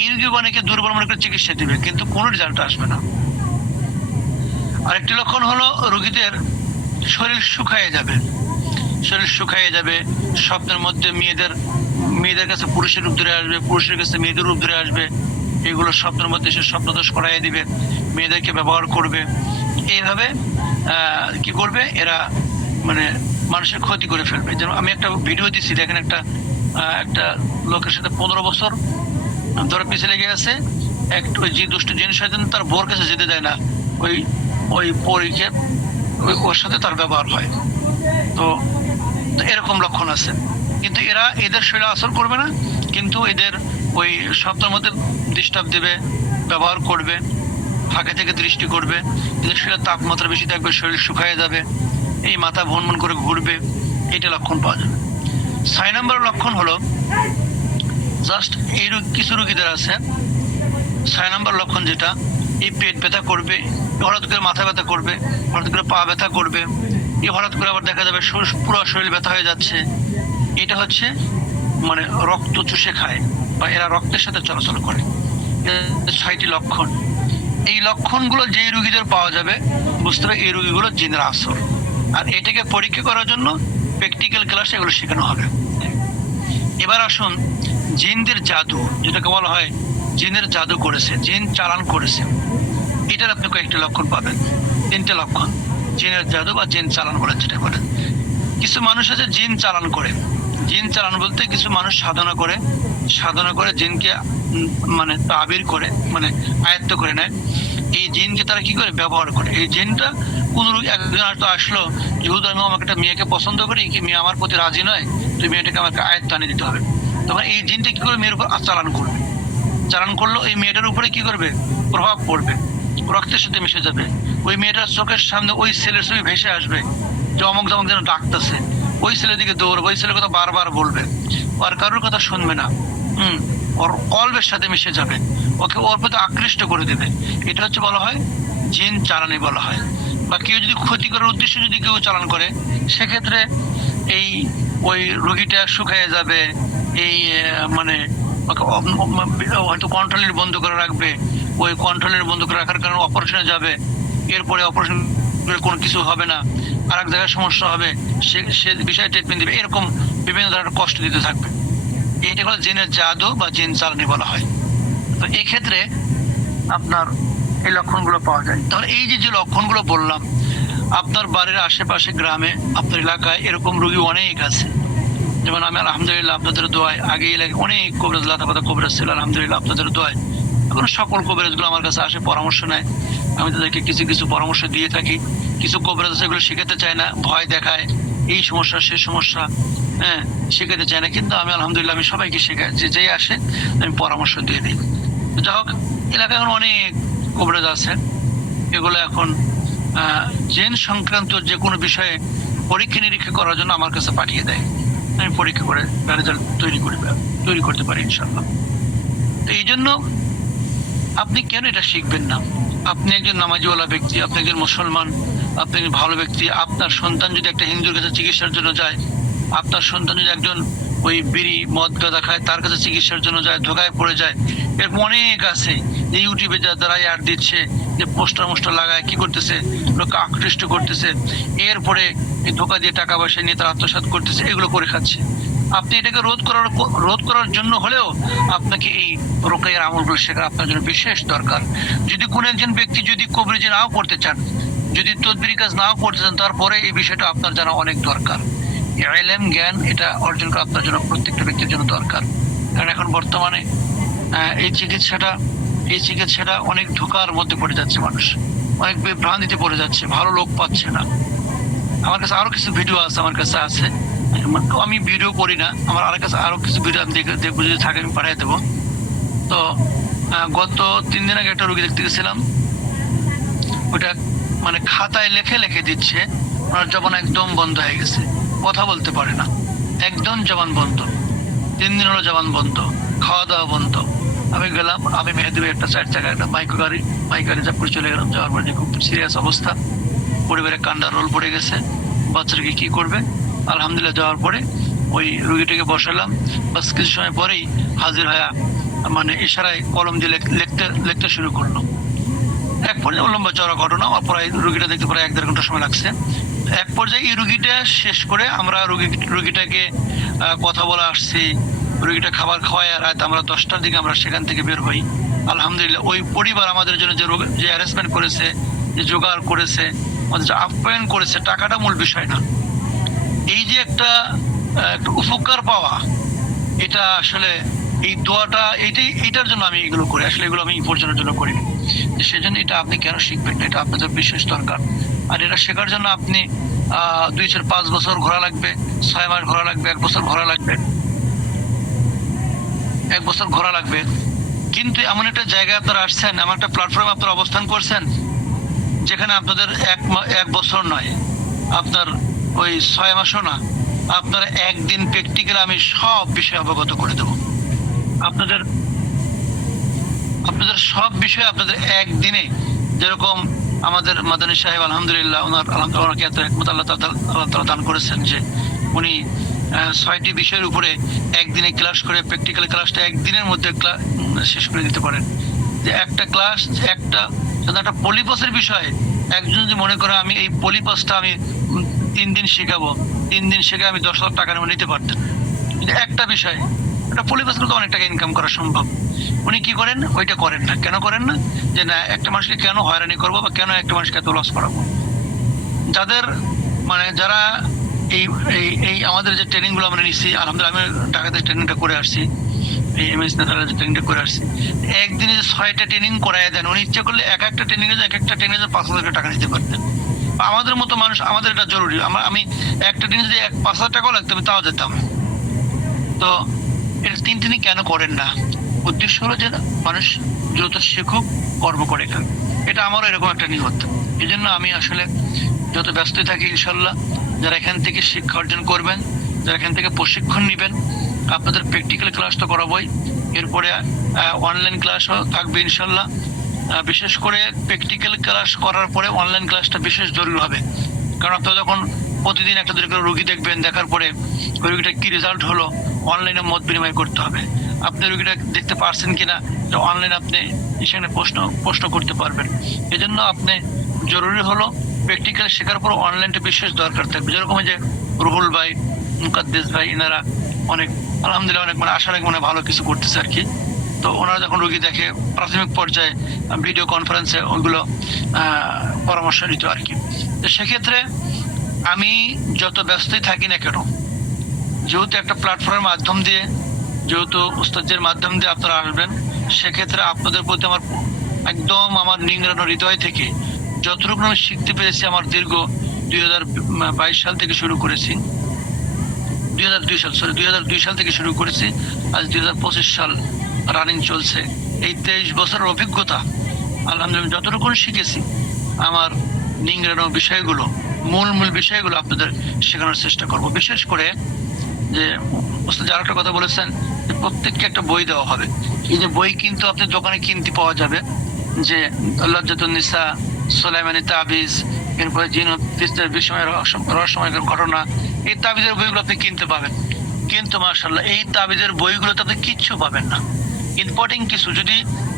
এই রোগী অনেকে দুর্বল মনে করে চিকিৎসা দিবে, কিন্তু কোনো রেজাল্ট আসবে না। আরেকটি লক্ষণ হলো রোগীদের শরীর শুকায়ে যাবে, শরীর শুকায়ে যাবে, স্বপ্নের মধ্যে মেয়েদের কাছে পুরুষের রূপ ধরে আসবে, পুরুষের কাছে মেয়েদের রূপ ধরে আসবে, এগুলো স্বপ্নের মধ্যে সে স্বপ্নদোষ করাইয়ে দিবে, মেয়েদেরকে ব্যবহার করবে। এইভাবে কি করবে এরা, মানে মানুষের ক্ষতি করে ফেলবে। যেমন আমি একটা ভিডিও দিচ্ছি, দেখেন একটা লোকের সাথে 15 বছর ধরে পিছিয়ে লেগে আছে, ওই যে দুষ্ট জিনিস শয়তান তার বোর কাছে যেতে দেয় না, ওই পরীকে ওর সাথে তার ব্যবহার হয়। তো এরকম লক্ষণ আছে, কিন্তু এদের শরীরে আসর করবে না, কিন্তু এদের ওই স্বপ্নের মধ্যে ডিস্টার্ব দেবে, ব্যবহার করবে, ফাঁকে থেকে দৃষ্টি করবে, এদের শরীরের তাপমাত্রা বেশি থাকবে, শরীর শুকায় যাবে, এই মাথা ভনমন করে ঘুরবে, এটা লক্ষণ পাওয়া যাবে। 6 নম্বর লক্ষণ হলো জাস্ট এই কিছু রোগীদের আছে 6 নম্বর লক্ষণ যেটা, এই পেট ব্যথা করবে, হঠাৎ করে মাথা ব্যথা করবে, হঠাৎ করে পা ব্যথা করবে, এই হঠাৎ করে আবার দেখা যাবে পুরো শরীর ব্যথা হয়ে যাচ্ছে। এটা হচ্ছে মানে রক্ত চুষে খায় বা এরা রক্তের সাথে চলাচল করে। 6টি লক্ষণ। এই লক্ষণগুলো যে রোগীদের পাওয়া যাবে বুঝতে হবে এই রোগীগুলো জিনের আসর। আর এটাকে পরীক্ষা করার জন্য প্র্যাকটিক্যাল ক্লাসে এগুলো শেখানো হবে। এবার আসুন, জিনদের জাদু যেটাকে বলা হয় জিনের জাদু করেছে, জিন চালান করেছে, এটার আপনি কয়েকটি লক্ষণ পাবেন। 3টে লক্ষণ, জিনের জাদু বা জিন চালান বলে যেটা বলেন। কিছু মানুষ আছে জিন চালান করে। জিন চালান বলতে কিছু মানুষ সাধনা করে জিনকে মানে তাবির করে, মানে আয়ত্ত করে নেয়। এই জিনকে তারা কি করে ব্যবহার করে। এই জিনটা কোন একজন আসলো, যেহেতু আমি আমাকে একটা মেয়েকে পছন্দ করি, কি মেয়ে আমার প্রতি রাজি নয়, তুই মেয়েটাকে আমাকে আয়ত্ত আনিয়ে দিতে হবে। তখন এই জিনটা কি করে মেয়ের উপর চালান করবে, চালান করলো এই মেয়েটার উপরে কি করবে প্রভাব পড়বে, রক্তের সাথে মিশে যাবে। ওই মেয়েটার চোখের সামনে ওই ছেলের ছবি ভেসে আসবে যে অমুক জমক যেন ডাকতেছে, ওই ছেলের দিকে দৌড়বে, ওই ছেলের কথা বারবার বলবে, আর কারোর কথা শুনবে না, ওর কলবের সাথে মিশে যাবে, ওকে ওর প্রতি আকৃষ্ট করে দেবে। এটা হচ্ছে বলা হয় জিন চালানি বলা হয়। বা কেউ যদি ক্ষতি করার উদ্দেশ্যে যদি কেউ চালান করে, সেক্ষেত্রে ওই রোগীটা শুকিয়ে যাবে, এই মানে হয়তো কন্ট্রোলের বন্ধ করে রাখবে, ওই কন্ট্রোলের বন্ধ করে রাখার কারণে অপারেশনে যাবে, এরপরে অপারেশন কোনো কিছু হবে না, আর এক জায়গায় সমস্যা হবে, সে বিষয়ে ট্রিটমেন্ট দিবে, এরকম বিভিন্ন ধরনের কষ্ট দিতে থাকবে। এইটা হলো জিনের জাদু বা জিন চালানি বলা হয়। তো এই ক্ষেত্রে আপনার এই লক্ষণগুলো পাওয়া যায়। তাহলে এই যে লক্ষণগুলো বললাম, আপনার বাড়ির আশেপাশে গ্রামে আপনার এলাকায় এরকম রোগী অনেক আছে। যেমন আমি আলহামদুলিল্লাহ আপনাদের দোয়ায় আগে এলাকায় অনেক কবিরাজ লাতাপাতা কবিরাজ ছিল, আলহামদুলিল্লাহ আপনাদের দোয়ায় এখন সকল কবিরাজগুলো আমার কাছে আসে, পরামর্শ নেয়, আমি তাদেরকে কিছু কিছু পরামর্শ দিয়ে থাকি। কিছু কবিরাজ আছে এগুলো শিখাতে চায় না, ভয় দেখায়, এই সমস্যা সেই সমস্যা, হ্যাঁ, শেখাতে চাই না, কিন্তু আমি আলহামদুলিল্লাহ আমি সবাইকে শেখাই, যে আসে আমি পরামর্শ দিয়ে দিই। যাই হোক, এলাকায় এখন অনেক কবরেজ আছে, এগুলো এখন জেন সংক্রান্ত যে কোনো বিষয়ে পরীক্ষা নিরীক্ষা করার জন্য আমার কাছে পাঠিয়ে দেয়, আমি পরীক্ষা করে রেজাল্ট তৈরি করতে পারি ইনশাল্লাহ। তো এই জন্য আপনি কেন এটা শিখবেন না? আপনি একজন নামাজিওয়ালা ব্যক্তি, আপনি একজন মুসলমান, আপনি একজন ভালো ব্যক্তি, আপনার সন্তান যদি একটা হিন্দুর কাছে চিকিৎসার জন্য যায়, আপনার সন্তান যদি একজন ওই বিড়ি মদ গাঁজা খায় তার কাছে চিকিৎসার জন্য যায়, ধোকায় পড়ে যায়, এরকম অনেক আছে যে ইউটিউবে যারা অ্যাড দিচ্ছে, যে পোস্টার লাগায় কি করতেছে, লোককে আকৃষ্ট করতেছে, এরপরে এই ধোকা দিয়ে টাকা পয়সা নিয়ে তারা আত্মসাৎ করতেছে, এগুলো করে খাচ্ছে। আপনি এটাকে রোধ করার জন্য হলেও আপনাকে এই রোকাইয়ের আমলগুলো শেখা আপনার জন্য বিশেষ দরকার। যদি কোনো একজন ব্যক্তি যদি কবরেজি নাও করতে চান, যদি তদবিরি কাজ নাও করতে চান, তারপরে এই বিষয়টা আপনার জানা অনেক দরকার। ইলম জ্ঞান এটা অর্জন করা আপনার জন্য প্রত্যেকটা ব্যক্তির জন্য দরকার। কারণ এখন বর্তমানে এই চিকিৎসাটা অনেক ধোকার মধ্যে পড়ে যাচ্ছে, মানুষ অনেক বিভ্রান্তিতে পড়ে যাচ্ছে, ভালো লোক পাচ্ছে না। আমার কাছে আরো কিছু ভিডিও আছে, আমি ভিডিও করি না, আমার কাছে আরো কিছু ভিডিও আমি দেখবো, যদি থাকে আমি পাঠিয়ে দেবো। তো গত 3 দিন আগে একটা রোগী দেখতে গেছিলাম, ওটা মানে খাতায় লেখে দিচ্ছে, ওনার জবান একদম বন্ধ হয়ে গেছে, কথা বলতে পারে না, একদম জবান বন্ধ, 3 দিন হলো জবান বন্ধ, খাওয়া দাওয়া বন্ধ। আমি গেলাম, আমি মেহেদী একটা 4 চাকা একটা বাইক গাড়ি চাপড়ে চলে গেলাম। যাওয়ার পরে খুব সিরিয়াস অবস্থা, পরিবারে কান্ডার রোল পড়ে গেছে, বাচ্চাটাকে কি করবে। আলহামদুলিল্লাহ যাওয়ার পরে ওই রুগীটাকে বসালাম, বাস কিছু সময় পরেই হাজির হয়ে মানে ইশারায় কলম দিয়ে লিখতে শুরু করলো। এক পর্যায়ে লম্বা চড়া ঘটনা, প্রায় রুগীটা দেখতে প্রায় 1-1.5 ঘন্টা সময় লাগছে। এক পর্যায়ে এই রুগীটা শেষ করে আমরা রুগীটাকে কথা বলা আসছি, রুগীটা খাবার খাওয়ায় রাত আমরা 10টার দিকে আমরা সেখান থেকে বের হই। আলহামদুলিল্লাহ ওই পরিবার আমাদের জন্য যে অ্যারেঞ্জমেন্ট করেছে, যে জোগাড় করেছে, আমাদের যে আপ্যায়ন করেছে, টাকাটা মূল বিষয় না। এই যে একটা উপকার পাওয়া, এটা আসলে এই দোয়াটা এইটার জন্য আমি এগুলো করি, আসলে এগুলো আমি উপার্জনের জন্য করি। সেজন্য এটা আপনি কেন শিখবেন না, এটা আপনাদের বিশেষ দরকার। আর এটা শেখার জন্য আপনি 2-4-5 বছর ঘোরা লাগবে, 6 মাস ঘোরা লাগবে, 1 বছর ঘোরা লাগবে, 1 বছর ঘোরা লাগবে। কিন্তু এমন একটা জায়গায় আপনারা আসছেন, এমন একটা প্ল্যাটফর্মে আপনারা অবস্থান করছেন, যেখানে আপনাদের 1 বছর নয়, আপনার ওই 6 মাসও না, আপনারা একদিন প্র্যাকটিক্যাল আমি সব বিষয়ে অবগত করে দেবো। আপনাদের সব বিষয়ে আপনাদের একদিনে, যেরকম আমাদের মাদানী সাহেব আলহামদুলিল্লাহ ওনাকে এত হিকমত আল্লাহ তাআলা দান করেছেন যে উনি 6টি বিষয়ের উপরে একদিনে ক্লাস করে, প্র্যাকটিক্যাল ক্লাসটা একদিনের মধ্যে শেষ করে দিতে পারেন। যে একটা ক্লাস, একটা পলিপাসের বিষয়, একজন যদি মনে করে আমি এই পলিপাসটা আমি 3 দিন শেখাবো, 3 দিন শেখে আমি 10 লাখ টাকা নিতে পারতেন। কিন্তু একটা বিষয়, একটা পলিপাস করতে অনেক টাকা ইনকাম করা সম্ভব। উনি কি করেন? ওইটা করেন না। কেন করেন না? যে না, একটা মানুষকে কেন হয়রানি করবো বা কেন একটা মানুষকে এত লস করাবো। যারা এই আমাদের যে ট্রেনিং গুলো আমরা নিচ্ছি, আলহামদুলিল্লাহ আমি ঢাকাতে ট্রেনিংটা করে আসছি, এই এমএস নেতারা যে ট্রেনিংটা করে আসছি, একদিনে যে 6টা ট্রেনিং করাই দেন, উনি ইচ্ছা করলে একটা ট্রেনিং এ 5,000 টাকা নিতে পারতেন। আমাদের মতো মানুষ, আমাদের এটা জরুরি, আমি একটা ট্রেনিং যদি 5,000 টাকাও লাগতো আমি তাও যেতাম। তো এটা 3 ট্রেনিং কেন করেন না? উদ্দেশ্য হলো যে মানুষ যত শিখুক, কর্ম করে খাক। এটা আমারও এরকম একটা নিয়ত। এই জন্য আমি আসলে যত ব্যস্তই থাকি, ইনশাল্লাহ যারা এখান থেকে শিক্ষা অর্জন করবেন, যারা এখান থেকে প্রশিক্ষণ নেবেন, আপনাদের প্র্যাকটিক্যাল ক্লাস তো করাবোই, এরপরে অনলাইন ক্লাসও থাকবে ইনশাল্লাহ। বিশেষ করে প্র্যাকটিক্যাল ক্লাস করার পরে অনলাইন ক্লাসটা বিশেষ জরুরি হবে। কারণ আপনারা যখন প্রতিদিন একটা করে রোগী দেখবেন, দেখার পরে ওই রোগীটা কি রেজাল্ট হলো, অনলাইনে মত বিনিময় করতে হবে। আপনি রোগীটা দেখতে পারছেন কিনা, অনলাইনে আপনি সেখানে প্রশ্ন করতে পারবেন। এই জন্য আপনি জরুরি হলো প্র্যাকটিক্যাল শেখার পর অনলাইনটা বিশেষ দরকার থাকবে। যেরকম যে রুহুল ভাই, মুকাদ্দেস ভাই, এনারা অনেক আলহামদুলিল্লাহ অনেক আশার এক ভালো কিছু করতেছে আর কি। তো ওনারা যখন রোগী দেখে, প্রাথমিক পর্যায়ে ভিডিও কনফারেন্সে ওইগুলো পরামর্শ নিত আর কি। তো সেক্ষেত্রে আমি যত ব্যস্তই থাকি না কেন, যেহেতু একটা প্ল্যাটফর্মের মাধ্যম দিয়ে, যেহেতু উস্তাদের মাধ্যম দিয়ে আপনারা আসবেন, সেক্ষেত্রে আপনাদের প্রতি আমার নিংড়ানো হৃদয় থেকে যতটুকু আমি শিখতে পেরেছি আমার দীর্ঘ 2022 সাল থেকে শুরু করেছি, 2002 সাল থেকে শুরু করেছি, আজ 2025 সাল রানিং চলছে। এই 23 বছরের অভিজ্ঞতা আলহামদুলিল্লাহ যতটুকু শিখেছি, আমার নিংড়ানো বিষয়গুলো, মূল বিষয়গুলো আপনাদের শেখানোর চেষ্টা করব। বিশেষ করে যে ওস্তাদ আর একটা কথা বলেছেন যে প্রত্যেককে একটা বই দেওয়া হবে। এই যে বই কিন্তু আপনার দোকানে কিনতে পাওয়া যাবে, যে লজ্জাতুন নিসা, সুলাইমানি তাবিজ, এরপরে জিন বিস্ময় রহস্যময় ঘটনা, এই তাবিজের বইগুলো আপনি কিনতে পাবেন। কিন্তু মাশাআল্লাহ এই তাবিজের বইগুলোতে আপনি কিচ্ছু পাবেন না। ইম্পর্টেন্ট কিছু, যদি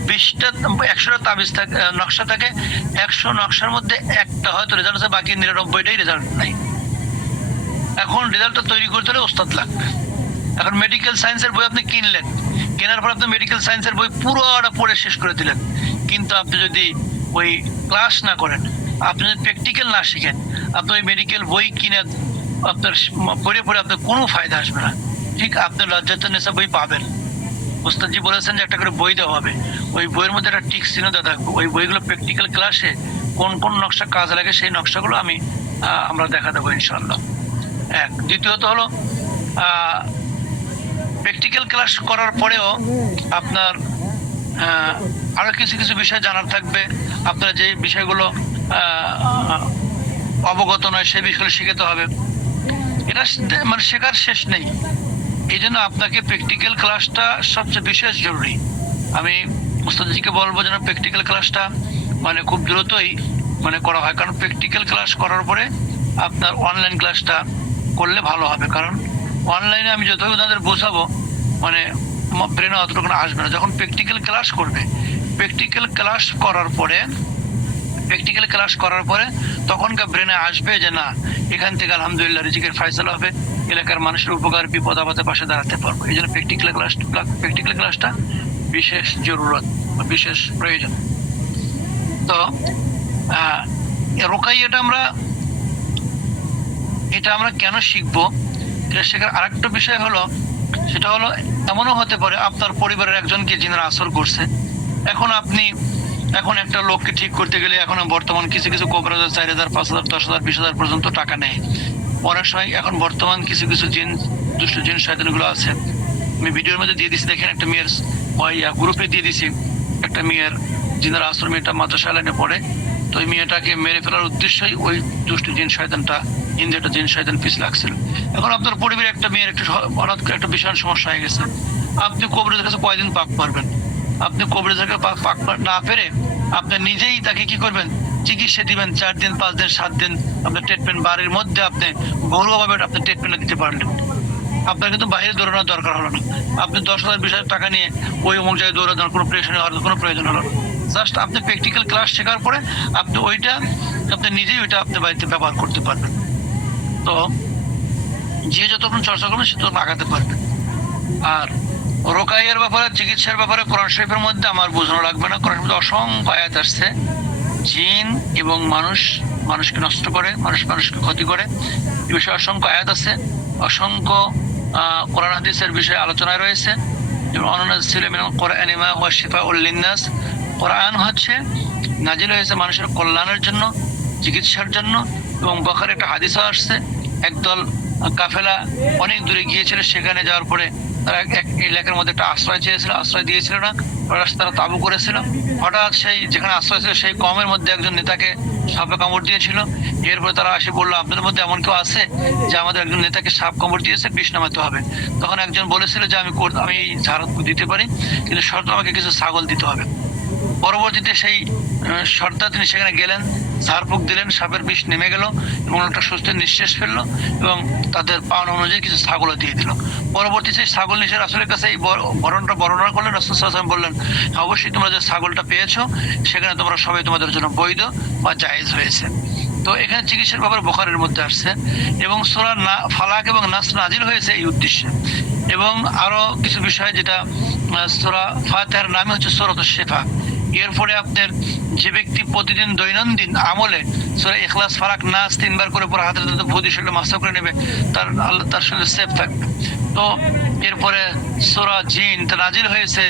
100টা তাবিজ থাকে, নকশা থাকে, 100 নকশার মধ্যে একটা হয়তো রেজাল্ট আছে, বাকি 99টাই রেজাল্ট নাই। এখন রেজাল্টটা তৈরি করতে হলে ওস্তাদ লাগবে। এখন মেডিকেল সায়েন্সের বই আপনি কিনলেন, কেনার পর আপনি মেডিকেল সায়েন্সের বই পুরোটা পড়ে শেষ করে দিলেন, কিন্তু আপনি যদি ওই ক্লাস না করেন, আপনি যদি প্র্যাকটিক্যাল না শিখেন, আপনি ওই মেডিকেল বই কিনে আপনার পড়ে আপনার কোনো ফায়দা আসবে না। ঠিক আপনি লজ্জাতুন নিসা বই পাবেন, ওস্তাদজি বলেছেন যে একটা করে বই দেওয়া হবে, ওই বইয়ের মধ্যে একটা টিক চিহ্ন দেওয়া থাকবে। ওই বইগুলো প্র্যাকটিক্যাল ক্লাসে কোন কোন নকশা কাজ লাগে সেই নকশাগুলো আমরা দেখা দেবো ইনশাআল্লাহ। দ্বিতীয়ত হলো প্র্যাকটিক্যাল ক্লাস করার পরেও আপনার আরো কিছু বিষয় জানার থাকবে। আপনার যে বিষয়গুলো অবগত নয় সেই বিষয়গুলো শিখাতে হবে। এটা মানে শেখার শেষ নেই, এই জন্য আপনাকে প্র্যাকটিক্যাল ক্লাসটা সবচেয়ে বিশেষ জরুরি। আমি ওস্তাদজিকে বলবো যেন প্র্যাকটিক্যাল ক্লাসটা মানে খুব দ্রুতই করা হয়, কারণ প্র্যাকটিক্যাল ক্লাস করার পরে আপনার অনলাইন ক্লাসটা করলে ভালো হবে। কারণ অনলাইনে আমি যতটুকু তাদের বোঝাবো ব্রেনে অতটুকু আসবে না। যখন প্র্যাকটিক্যাল ক্লাস করবে, প্র্যাকটিক্যাল ক্লাস করার পরে তখনকার ব্রেনে আসবে যে না, এখান থেকে আলহামদুলিল্লাহ রিজিকের ফয়সালা হবে, এলাকার মানুষের উপকার বিপদ আপদে পাশে দাঁড়াতে পারবো। এই জন্য প্র্যাকটিক্যাল ক্লাসটা বিশেষ জরুরত, বিশেষ প্রয়োজন। তো রোকাইয়াটা আমরা কেন শিখবো, এটা শেখার আরেকটা বিষয় হলো, সেটা হলো এমনও হতে পারে আপনার পরিবারের একজনকে জিনের আসর করছে। এখন একটা লোককে ঠিক করতে গেলে এখন বর্তমান কিছু কোবরাজ 4,000, 5,000, 10,000, 20,000 পর্যন্ত টাকা নেয়। অনেক সময় এখন বর্তমান কিছু দুষ্ট জিন শয়তানগুলো আছে। আমি ভিডিওর মধ্যে দিয়ে দিচ্ছি, দেখেন একটা মেয়ের গ্রুপে দিয়ে দিছি, একটা মেয়ের জিনের আসর, মেয়েটা মাদ্রাসা লাইনে পড়ে। তো ওই মেয়েটাকে মেরে ফেলার উদ্দেশ্যই ওই দুষ্ট জিন শয়তানটা, ইন্দ্রিয়টা জিন শয়তান পিছ লাগছিল। এখন আপনার পরিবারে একটা মেয়ের একটা বিশাল সমস্যা হয়ে গেছে, আপনি কবরেজের কাছে কয়দিন পাক পারবেন? আপনি কবরেজের কাছে পাক না পেরে আপনি নিজেই তাকে কি করবেন, চিকিৎসা দিবেন। 4 দিন, 5 দিন, 7 দিন আপনার ট্রিটমেন্ট, বাড়ির মধ্যে আপনি ঘরোয়াভাবে আপনি ট্রিটমেন্ট দিতে পারলেন। আপনার কিন্তু বাইরে দৌড়ানোর দরকার হলো না। আপনি 10,000, 20,000 টাকা নিয়ে ওই অমুক জায়গায় দৌড়ানোর কোনো প্রয়োজন হলো না। জাস্ট আপনি প্র্যাকটিক্যাল ক্লাস শেখার পরে আপনি নিজেই আপনি বাড়িতে ব্যবহার করতে পারবেন। তো যে যতক্ষণ চর্চা করবেন সে ততক্ষণ আগাতে পারবেন। আর রোকাইয়ার ব্যাপারে, চিকিৎসার ব্যাপারে কোরআন শরীফের মধ্যে আমার বোঝানো লাগবে না। কোরআন শরীফে অসংখ্য আয়াত আসছে, জিন এবং মানুষকে নষ্ট করে, মানুষকে ক্ষতি করে, এই বিষয়ে অসংখ্য আয়াত আছে। অসংখ্য কোরআন হাদিসের বিষয়ে আলোচনায় রয়েছে। কোরআন হচ্ছে নাজিল হয়েছে মানুষের কল্যাণের জন্য, চিকিৎসার জন্য। এবং বুখারী একটা হাদিসও আসছে, একদল কাফেলা অনেক দূরে গিয়েছিল, সেখানে যাওয়ার পরে তারা এক এলাকার মধ্যে একটা আশ্রয় চেয়েছিল, আশ্রয় দিয়েছিল না, তারা তাবু করেছিল। হঠাৎ সেই যেখানে আশ্রয় ছিল সেই কমের মধ্যে একজন নেতাকে সাপে কামড় দিয়েছিল। এরপরে তারা এসে বললো, আপনাদের মধ্যে এমন কেউ আছে যে আমাদের একজন নেতাকে সাপ কামড় দিয়েছে, বিষ নামাতে হবে। তখন একজন বলেছিল যে আমি ঝাড় দিতে পারি, কিন্তু শর্ত আমাকে কিছু ছাগল দিতে হবে। পরবর্তীতে সেই শর্তা তিনি সেখানে গেলেন, ঝাড়ফুঁক দিলেন, সাপের বিষ নেমে গেল এবং একটা সুস্থ নিঃশ্বাস ফেললো এবং তাদের পাওনা অনুযায়ী কিছু ছাগলও দিয়ে দিল। পরবর্তী সেই ছাগল নিয়ে রাসূলের কাছে এই বর্ণনা করলেন। রাসূল সাল্লাল্লাহু আলাইহি ওয়াসাল্লাম বললেন, অবশ্যই তোমরা যে ছাগলটা পেয়েছো সেখানে তোমরা সবাই তোমাদের জন্য বৈধ বা জায়েজ হয়েছে। তো এখানে চিকিৎসার ব্যাপারে বুখারীর মধ্যে আসছে এবং সূরা ফালাক এবং নাস নাজিল হয়েছে এই উদ্দেশ্যে। এবং আরো কিছু বিষয়, যেটা সূরা ফাতিহার নাম হচ্ছে সূরাতুশ শিফা। এরপরে আপনার যে ব্যক্তি প্রতিদিন দৈনন্দিন আমলে সূরা ইখলাস, ফালাক, নাস 3 বার করে পড়ে হাতের ভূ দিয়ে শরীরে মাসা করে নেবে, আল্লাহ তার শরীরে সেফ থাকবে। তো এরপরে সূরা জিন তা নাজিল হয়েছে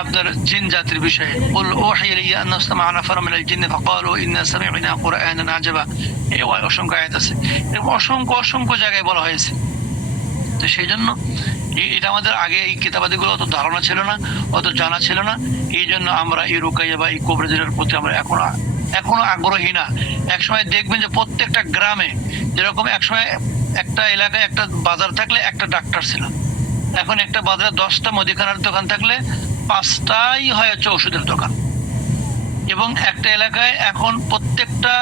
আপনার জিন জাতির বিষয়ে, কুল ওহিয়া ইলাইয়া আন্না সামা'না নাফারun মিনাল জিন্নি ফাকালু ইন্না সামি'না কুরআনান আজাবা, এই অসংখ্য আয়াত আছে, এরকম অসংখ্য অসংখ্য জায়গায় বলা হয়েছে। তো সেই জন্য এটা আমাদের আগে এই কিতাবাদিগুলো অত ধারণা ছিল না, অত জানা ছিল না, এই জন্য আমরা এই রুকাইয়া বা এই কবরেজের প্রতি আমরা এখনো আগ্রহী না। একসময় দেখবেন যে প্রত্যেকটা গ্রামে, যেরকম একসময় একটা এলাকায় একটা বাজার থাকলে একটা ডাক্তার ছিল, এখন একটা বাজারে 10টা মুদিখানার দোকান থাকলে 5টাই হয় হচ্ছে ওষুধের দোকান। এবং একটা এলাকায় এখন প্রত্যেকটা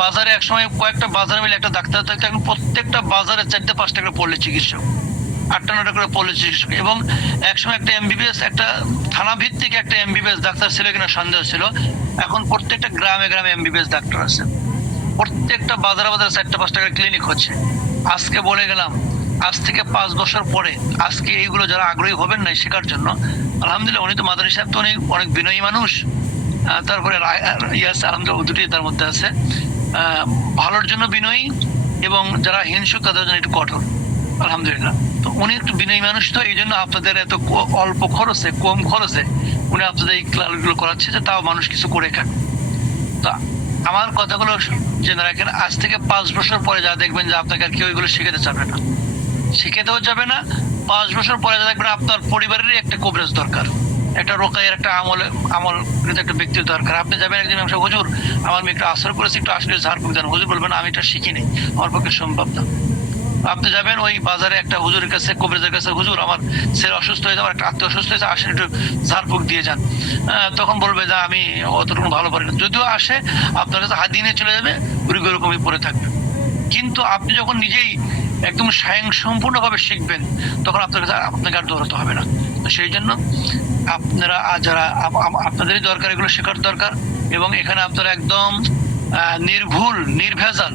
বাজারে, একসময় কয়েকটা বাজার মিলে একটা ডাক্তার থাকতো, এখন প্রত্যেকটা বাজারে 4-5টা করে পল্লী চিকিৎসক, 8-9টা করে পল্লী চিকিৎসক। এবং একসময় একটা এমবিবিএস, একটা থানা ভিত্তিক একটা এমবিবিএস ডাক্তার ছিল কিনা সন্দেহ ছিল, এখন প্রত্যেকটা গ্রামে গ্রামে এমবিবিএস ডাক্তার আছে, প্রত্যেকটা বাজারে বাজারে 4-5টা করে ক্লিনিক হচ্ছে। আজকে বলে গেলাম, আজ থেকে 5 বছর পরে আজকে এইগুলো যারা আগ্রহী হবেন না শেখার জন্য, আলহামদুলিল্লাহ উনি তো মাদানী সাহেব তো উনি অনেক বিনয়ী মানুষ, তারপরে ইয়াস আলহামদুলিল্লাহ দুটোই তার মধ্যে আছে, ভালোর জন্য বিনয়ী এবং যারা হিংসুক তাদের জন্য একটু কঠোর, আলহামদুলিল্লাহ। তো উনি একটু বিনয়ী মানুষ, তো এই জন্য আপনাদের এত অল্প খরচে, কম খরচে উনি আপনাদের এই ক্লাসগুলো করাচ্ছে, যে তাও মানুষ কিছু করে খান। তো আমার কথাগুলো জেনে রাখেন, আজ থেকে 5 বছর পরে যা দেখবেন যে আপনাকে আর কেউ এগুলো শিখাতে চাবে না, শিখাতেও যাবে না। 5 বছর পরে যা দেখবেন আপনার পরিবারেরই একটা কবরেজ দরকার, একটা রোকাইয়ের একটা আমল একটা ব্যক্তির দরকার। আপনি যাবেন একদিন, আমি হুজুর আমার মেয়ে একটু আসর করেছি, একটু আসলে ঝাড়ফুঁক দেন, হুজুর বলবেন আমি এটা শিখিনি, আমার পক্ষে সম্ভব না। আপনি যাবেন ওই বাজারে একটা হুজুরের কাছে, কবরেজের কাছে, হুজুর আমার ছেলে অসুস্থ হয়েছে, আমার একটা আত্মীয় অসুস্থ হয়েছে, আসেন একটু ঝাড়ফুঁক দিয়ে যান। তখন বলবে যে আমি অতটুকু ভালো পারি না, যদিও আসে আপনার কাছে হাত দিয়ে নিয়ে চলে যাবে, ওই ওরকমই পড়ে থাকবে। কিন্তু আপনি যখন নিজেই একদম সম্পূর্ণভাবে শিখবেন, তখন আপনাকে আর দৌড়াতে হবে না। তো সেই জন্য আপনারা যারা আপনাদেরই দরকার, এগুলো শেখার দরকার। এবং এখানে আপনারা একদম নির্ভুল, নির্ভেজাল,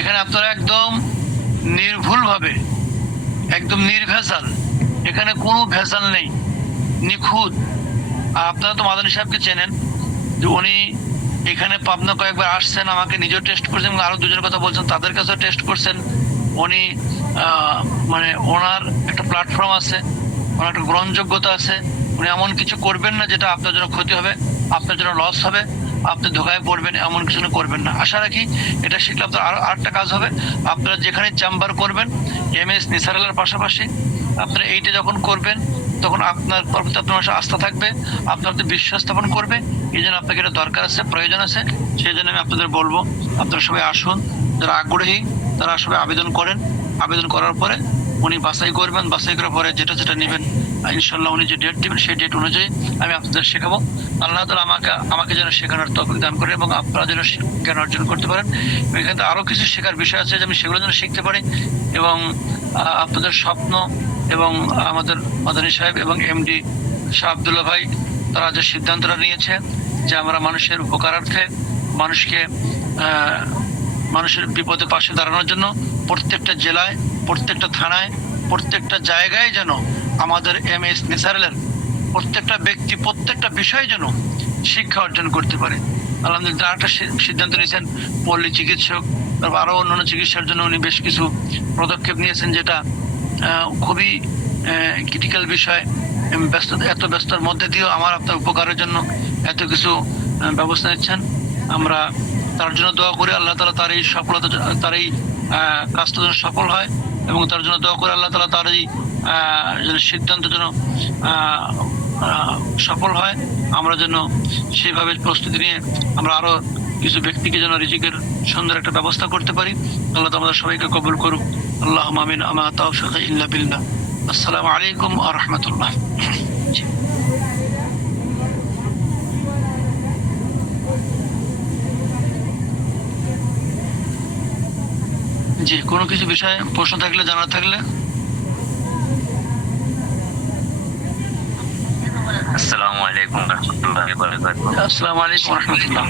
এখানে আপনারা একদম নির্ভুলভাবে, একদম নির্ভেজাল, এখানে কোনো ভেজাল নেই, নিখুঁত। আপনারা তো মাদানী সাহেবকে চেনেন, যে উনি এখানে পাবনা কয়েকবার আসছেন, আমাকে নিজেও টেস্ট করছেন এবং আরো দুজনের কথা বলছেন, তাদের কাছেও টেস্ট করছেন। উনি মানে ওনার একটা প্ল্যাটফর্ম আছে, ওনার একটা গ্রহণযোগ্যতা আছে, উনি এমন কিছু করবেন না যেটা আপনার জন্য ক্ষতি হবে, আপনার জন্য লস হবে, আপনি ধোকায় পড়বেন, এমন কিছু করবেন না। আশা রাখি এটা শিখলে আপনার আরেকটা কাজ হবে, আপনারা যেখানে চেম্বার করবেন MS নিসার আল্লাহর পাশাপাশি আপনারা এইটা যখন করবেন, তখন আপনার প্রতি আপনার মাসে আস্থা থাকবে, আপনার বিশ্বাস স্থাপন করবে। এই জন্য আপনাকে এটা দরকার আছে, প্রয়োজন আছে। সেই জন্য আমি আপনাদের বলবো, আপনারা সবাই আসুন, যারা আগ্রহী তারা সবাই আবেদন করেন। আবেদন করার পরে উনি বাছাই করবেন, বাছাই করার পরে যেটা যেটা নেবেন ইনশাল্লাহ উনি যে ডেট দেবেন সেই ডেট অনুযায়ী আমি আপনাদের শেখাবো। আল্লাহ তাআলা আমাকে যেন শেখানোর তৌফিক দান করে এবং আপনারা যেন জ্ঞান অর্জন করতে পারেন। এখানে আরো কিছু শেখার বিষয় আছে, যে আমি সেগুলো যেন শিখতে পারি এবং আপনাদের স্বপ্ন এবং আমাদের মাদানী সাহেব এবং MD শাহ আব্দুল্লাহ ভাই তারা যে সিদ্ধান্তটা নিয়েছে, যে আমরা মানুষের উপকারার্থে, মানুষের বিপদে পাশে দাঁড়ানোর জন্য প্রত্যেকটা জেলায়, প্রত্যেকটা থানায়, প্রত্যেকটা জায়গায় যেন আমাদের MS নিসারের প্রত্যেকটা ব্যক্তি প্রত্যেকটা বিষয়ে যেন শিক্ষা অর্জন করতে পারে। আলহামদুলিল্লাহ একটা সিদ্ধান্ত নিয়েছেন, পল্লী চিকিৎসক, তারপর আরো অন্যান্য চিকিৎসার জন্য উনি বেশ কিছু পদক্ষেপ নিয়েছেন, যেটা খুবই ক্রিটিক্যাল বিষয়। এত ব্যস্ততার মধ্যে দিয়েও আমার আপনার উপকারের জন্য এত কিছু ব্যবস্থা নিচ্ছেন। আমরা তার জন্য দোয়া করি, আল্লাহ তাআলা তার এই সফলতা, তার এই কাজটা যেন সফল হয় এবং তার জন্য দোয়া করে আল্লাহ তাআলা তার এই সিদ্ধান্ত যেন সফল হয়। আমরা যেন সেইভাবে প্রস্তুতি নিয়ে আমরা আরো কিছু ব্যক্তিকে যেন রিজিকের সুন্দর একটা ব্যবস্থা করতে পারি। আল্লাহ তাআলা আমাদের সবাইকে কবুল করুক। আল্লাহুম্মা আমিন। আমা তাওফিক ইল্লা বিল্লাহ। আসসালামু আলাইকুম ওয়া রাহমাতুল্লাহ। জি, কোনো কিছু বিষয়ে প্রশ্ন থাকলে, জানার থাকলে। আসসালামু আলাইকুম ওয়া রাহমাতুল্লাহি ওয়া বারাকাতুহু। আসসালামু আলাইকুম ওয়া রাহমাতুল্লাহ।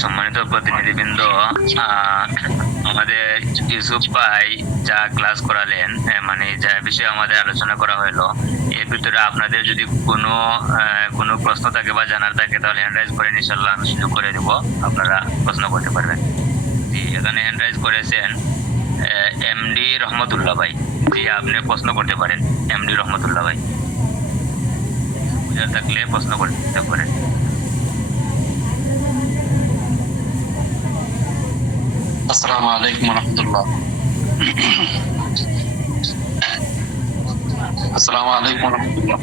সম্মানিত প্রতিনিধিবৃন্দ, আমাদের ইউসুফ ভাই যা ক্লাস করালেন, মানে যা বিষয়ে আমাদের আলোচনা করা হলো, এর ভিতরে আপনাদের যদি কোনো প্রশ্ন থাকে বা জানার থাকে তাহলে হ্যান্ড রাইজ করে ইনশাআল্লাহ আমি সুযোগ করে দেব, আপনারা প্রশ্ন করতে পারবেন। এখানে হ্যান্ড রাইজ করেছেন এমডি রহমতুল্লাহ ভাই। জি, আপনি প্রশ্ন করতে পারেন এমডি রহমতুল্লাহ ভাই, বুঝার থাকলে প্রশ্ন করতে পারেন। আসসালামু আলাইকুম রহমতুল্লাহ। আসসালামু আলাইকুম রহমতুল্লাহ।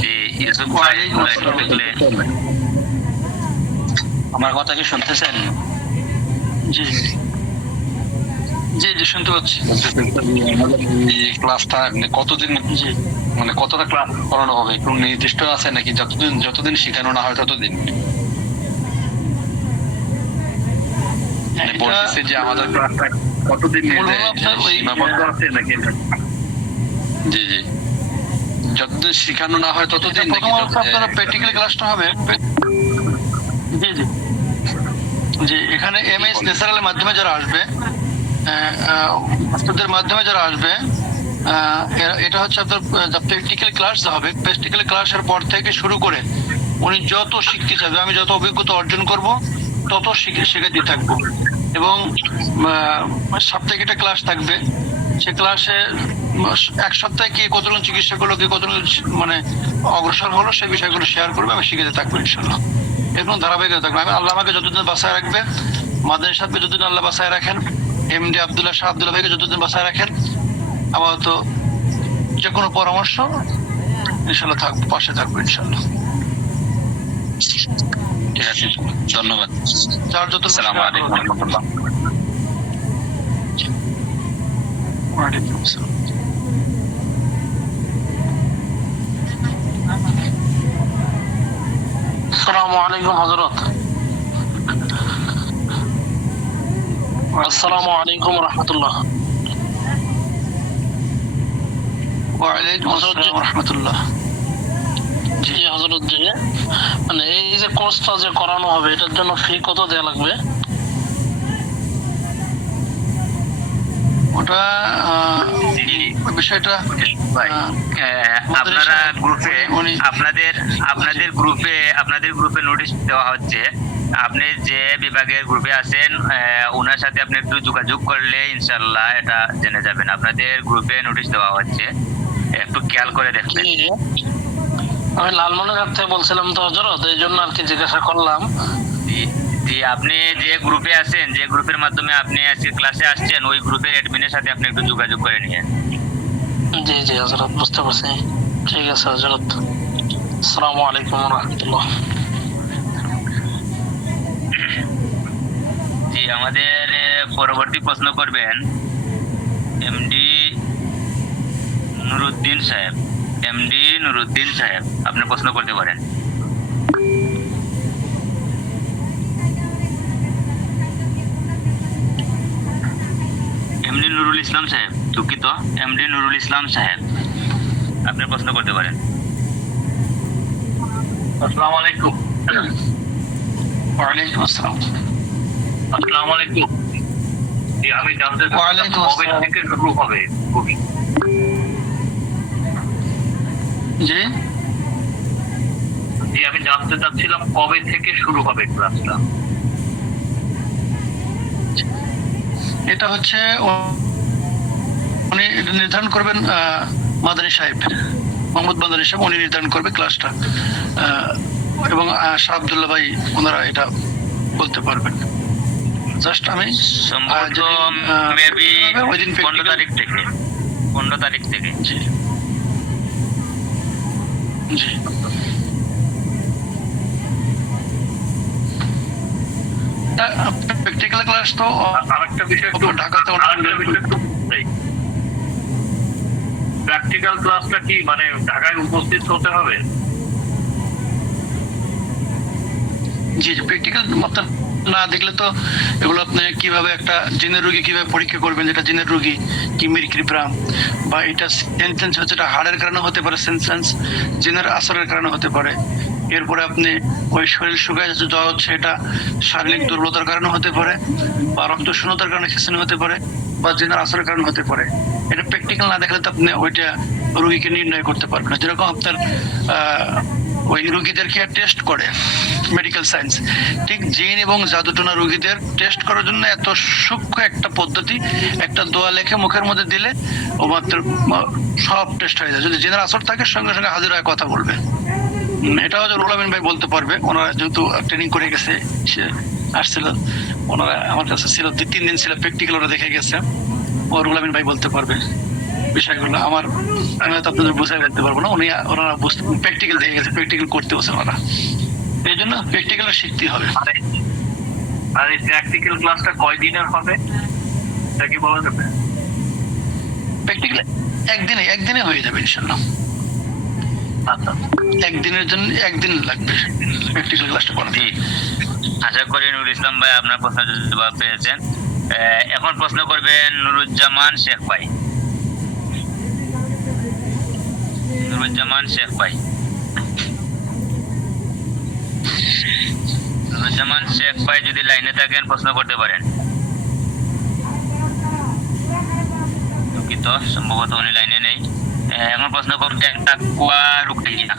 জি, ইউসুফ ভাই একটু দেখলে। আমার কথা কি শুনতেছেন? জি জি জি শুনতে পাচ্ছি। এই ক্লাসটা কতদিন, জি মানে কতটা ক্লাস করানো হবে একটু নির্দিষ্ট আছে নাকি যতদিন শেখানো না হয় ততদিন? বলতেছে যে আমাদের ক্লাসটা কতদিন সীমাবদ্ধ আছে নাকি? জি জি, যতদিন শেখানো না হয় ততদিন নাকি? আপনারা প্র্যাকটিক্যাল ক্লাসটা হবে। জি জি জি, এখানে এমএস ন্যাচারালের মাধ্যমে যারা আসবে, মাস্টারদের মাধ্যমে যারা আসবে, এটা হচ্ছে আপনার প্র্যাকটিক্যাল ক্লাস হবে। প্র্যাকটিক্যাল ক্লাসের পর থেকে শুরু করে উনি যত শিখতে চাইবে, আমি যত অভিজ্ঞতা অর্জন করব তত শিখাতে থাকবো। এবং সপ্তাহে একটা ক্লাস থাকবে, সে ক্লাসে এক সপ্তাহে কে কতজন চিকিৎসা করলো, কে কতজন মানে অগ্রসর হলো, সেই বিষয়গুলো শেয়ার করবে, আমি শিখাতে থাকবো ইনশাল্লাহ। এরকম ধারাবাহিকতা থাকবে। আমি আল্লাহ আমাকে যতদিন বাসায় রাখবে, মাদানী সাহেবকে যতদিন আল্লাহ বাসায় রাখেন, এমডি আব্দুল্লাহ শাহ আব্দুল্লাহ ভাইকে যতদিন বাসায় রাখেন, আপাতত যে কোনো পরামর্শ ইনশাল্লাহ থাকবো, পাশে থাকবো ইনশাল্লাহ। ঠিক আছে, ধন্যবাদ। যার যত আসসালামু আলাইকুম ওয়া রাহমাতুল্লাহ। ওয়া আলাইকুম আসসালাম। আসসালামু আলাইকুম হযরত। আসসালামু আলাইকুম রাহমাতুল্লাহ। ওয়া আলাইকুম আসসালাম ওয়া রাহমাতুল্লাহ। জি হযরত, জি মানে এই যে কোর্সটা যে করানো হবে এটার জন্য ফি কত দেয়া লাগবে? ওটা বিষয়টা ভাই, আপনারা গ্রুপে আপনাদের গ্রুপে নোটিশ দেওয়া হচ্ছে। আপনি যে বিভাগের গ্রুপে আছেন ওনার সাথে আপনি একটু যোগাযোগ করলে ইনশাল্লাহ এটা জেনে যাবেন। আপনাদের গ্রুপে নোটিশ দেওয়া হচ্ছে, একটু খেয়াল করে দেখবেন। আমি লালমনিরহাট থেকে বলছিলাম তো হযরত, এই জন্য আর কি জিজ্ঞাসা করলাম। জি, আপনি যে গ্রুপে আছেন, যে গ্রুপের মাধ্যমে আপনি আজকে ক্লাসে আসছেন, ওই গ্রুপের অ্যাডমিনের সাথে আপনি একটু যোগাযোগ করে নিয়েন। জি জি হযরত, বুঝতে পারছি। ঠিক আছে হযরত, আসসালামু আলাইকুম ওয়া রাহমাতুল্লাহ। জি, আমাদের পরবর্তী প্রশ্ন করবেন এমডি নুরুদ্দিন সাহেব। এমডি নুরুদ্দিন সাহেব, আপনি প্রশ্ন করতে পারেন। এমডি নুরুল ইসলাম সাহেব, দুঃখিত, এমডি নুরুল ইসলাম সাহেব, আপনি প্রশ্ন করতে পারেন। আসসালামু আলাইকুম। ওয়া আলাইকুম আসসালাম। আসসালামু আলাইকুম। জি, আমি জানতে ওয়া আলাইকুম কবে আসসালাম। থেকে শুরু হবে? জি জি, আমি জানতে চাচ্ছিলাম কবে থেকে শুরু হবে ক্লাসটা? এটা হচ্ছে উনি নির্ধারণ করবেন, মাদানী সাহেব, মোহাম্মদ মাদানী সাহেব উনি নির্ধারণ করবে ক্লাসটা, এবং শাহ আব্দুল্লাহ ভাই ওনারা এটা বলতে পারবেন। জাস্ট আমি সম্ভবত মেবি 15 তারিখ থেকে 15 তারিখ থেকে। জি জি প্র্যাকটিক্যাল ক্লাস তো আরেকটা বিষয় ঢাকাতে প্র্যাকটিক্যাল ক্লাসটা কি মানে ঢাকায় উপস্থিত হতে হবে? জি জি, প্র্যাকটিক্যাল আপনার না দেখলে তো এগুলো আপনি কিভাবে একটা জিনের রোগী কিভাবে পরীক্ষা করবেন, যেটা জিনের রোগী কি মিরিক্রিপ্রাম, বা এটা সেন্সেন্স হচ্ছে এটা হাড়ের কারণে হতে পারে, সেন্সেন্স জিনের আসরের কারণে হতে পারে। এরপরে আপনি ওই শরীর শুকায় যাচ্ছে, জ্বর হচ্ছে, এটা শারীরিক দুর্বলতার কারণে হতে পারে, বা রক্ত শূন্যতার কারণে খিঁচুনি হতে পারে, বা জিনের আসরের কারণে হতে পারে। এটা প্র্যাকটিক্যাল না দেখলে তো আপনি ওইটা রোগীকে নির্ণয় করতে পারবেন না। যেরকম আপনার ওই রোগীদেরকে টেস্ট করে মেডিকেল সায়েন্স। ঠিক জিন এবং জাদুটোনা রোগীদের টেস্ট করার জন্য এত সূক্ষ্ম একটা পদ্ধতি, একটা দোয়া লেখে মুখের মধ্যে দিলে ও মাত্র সব টেস্ট হয়ে যায়। যদি জিনের আসর থাকে সঙ্গে সঙ্গে হাজির হয়ে কথা বলবে। এটা হচ্ছে রুহুল আমিন ভাই বলতে পারবে, ওনারা যেহেতু ট্রেনিং করে গেছে, সে আসছিল, ওনারা আমার কাছে ছিল 3 দিন ছিল, প্র্যাকটিক্যাল ওরা দেখে গেছে। ও রুহুল আমিন ভাই বলতে পারবে বিষয়গুলো। আমি হয়তো আপনাদের বুঝাই বলতে পারবো না, ওনারা প্র্যাকটিক্যাল দেখে গেছে, প্র্যাকটিক্যাল করতে বসে ওনারা, এই জন্য প্র্যাকটিক্যাল শিখতে হবে। আর এই প্র্যাকটিক্যাল ক্লাসটা কয় দিনের হবে এটা কি বলা যাবে? প্র্যাকটিক্যাল একদিনে হয়ে যাবে ইনশাল্লাহ। আচ্ছা, একদিনের জন্য একদিন লাগবে প্র্যাকটিক্যাল ক্লাসটা করা। জি, আশা করি নুরুল ইসলাম ভাই আপনার প্রশ্নের জবাব পেয়েছেন। এখন প্রশ্ন করবেন নুরুজ্জামান শেখ ভাই। নুরুজ্জামান শেখ ভাই, নুরুজ্জামান শেখ ভাই যদি লাইনে থাকেন প্রশ্ন করতে পারেন। দুঃখিত, সম্ভবত উনি লাইনে নেই। এখন প্রশ্ন করছেন তাকওয়া রুকাইয়া।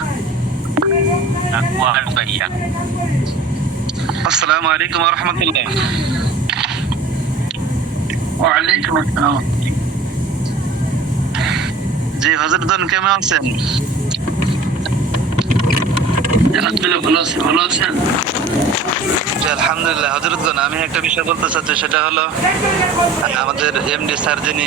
তাকওয়া রুকাইয়া। আসসালামু আলাইকুম ওয়া রাহমাতুল্লাহ। ওয়া আলাইকুম আসসালাম। জি হযরতগণ কেমন আছেন? আলহামদুলিল্লাহ ভালো আছি, ভালো আছেন? জি আলহামদুলিল্লাহ। হযরতগণ আমি একটা বিষয় বলতে চাচ্ছি, সেটা হলো আমাদের এমডি স্যার যিনি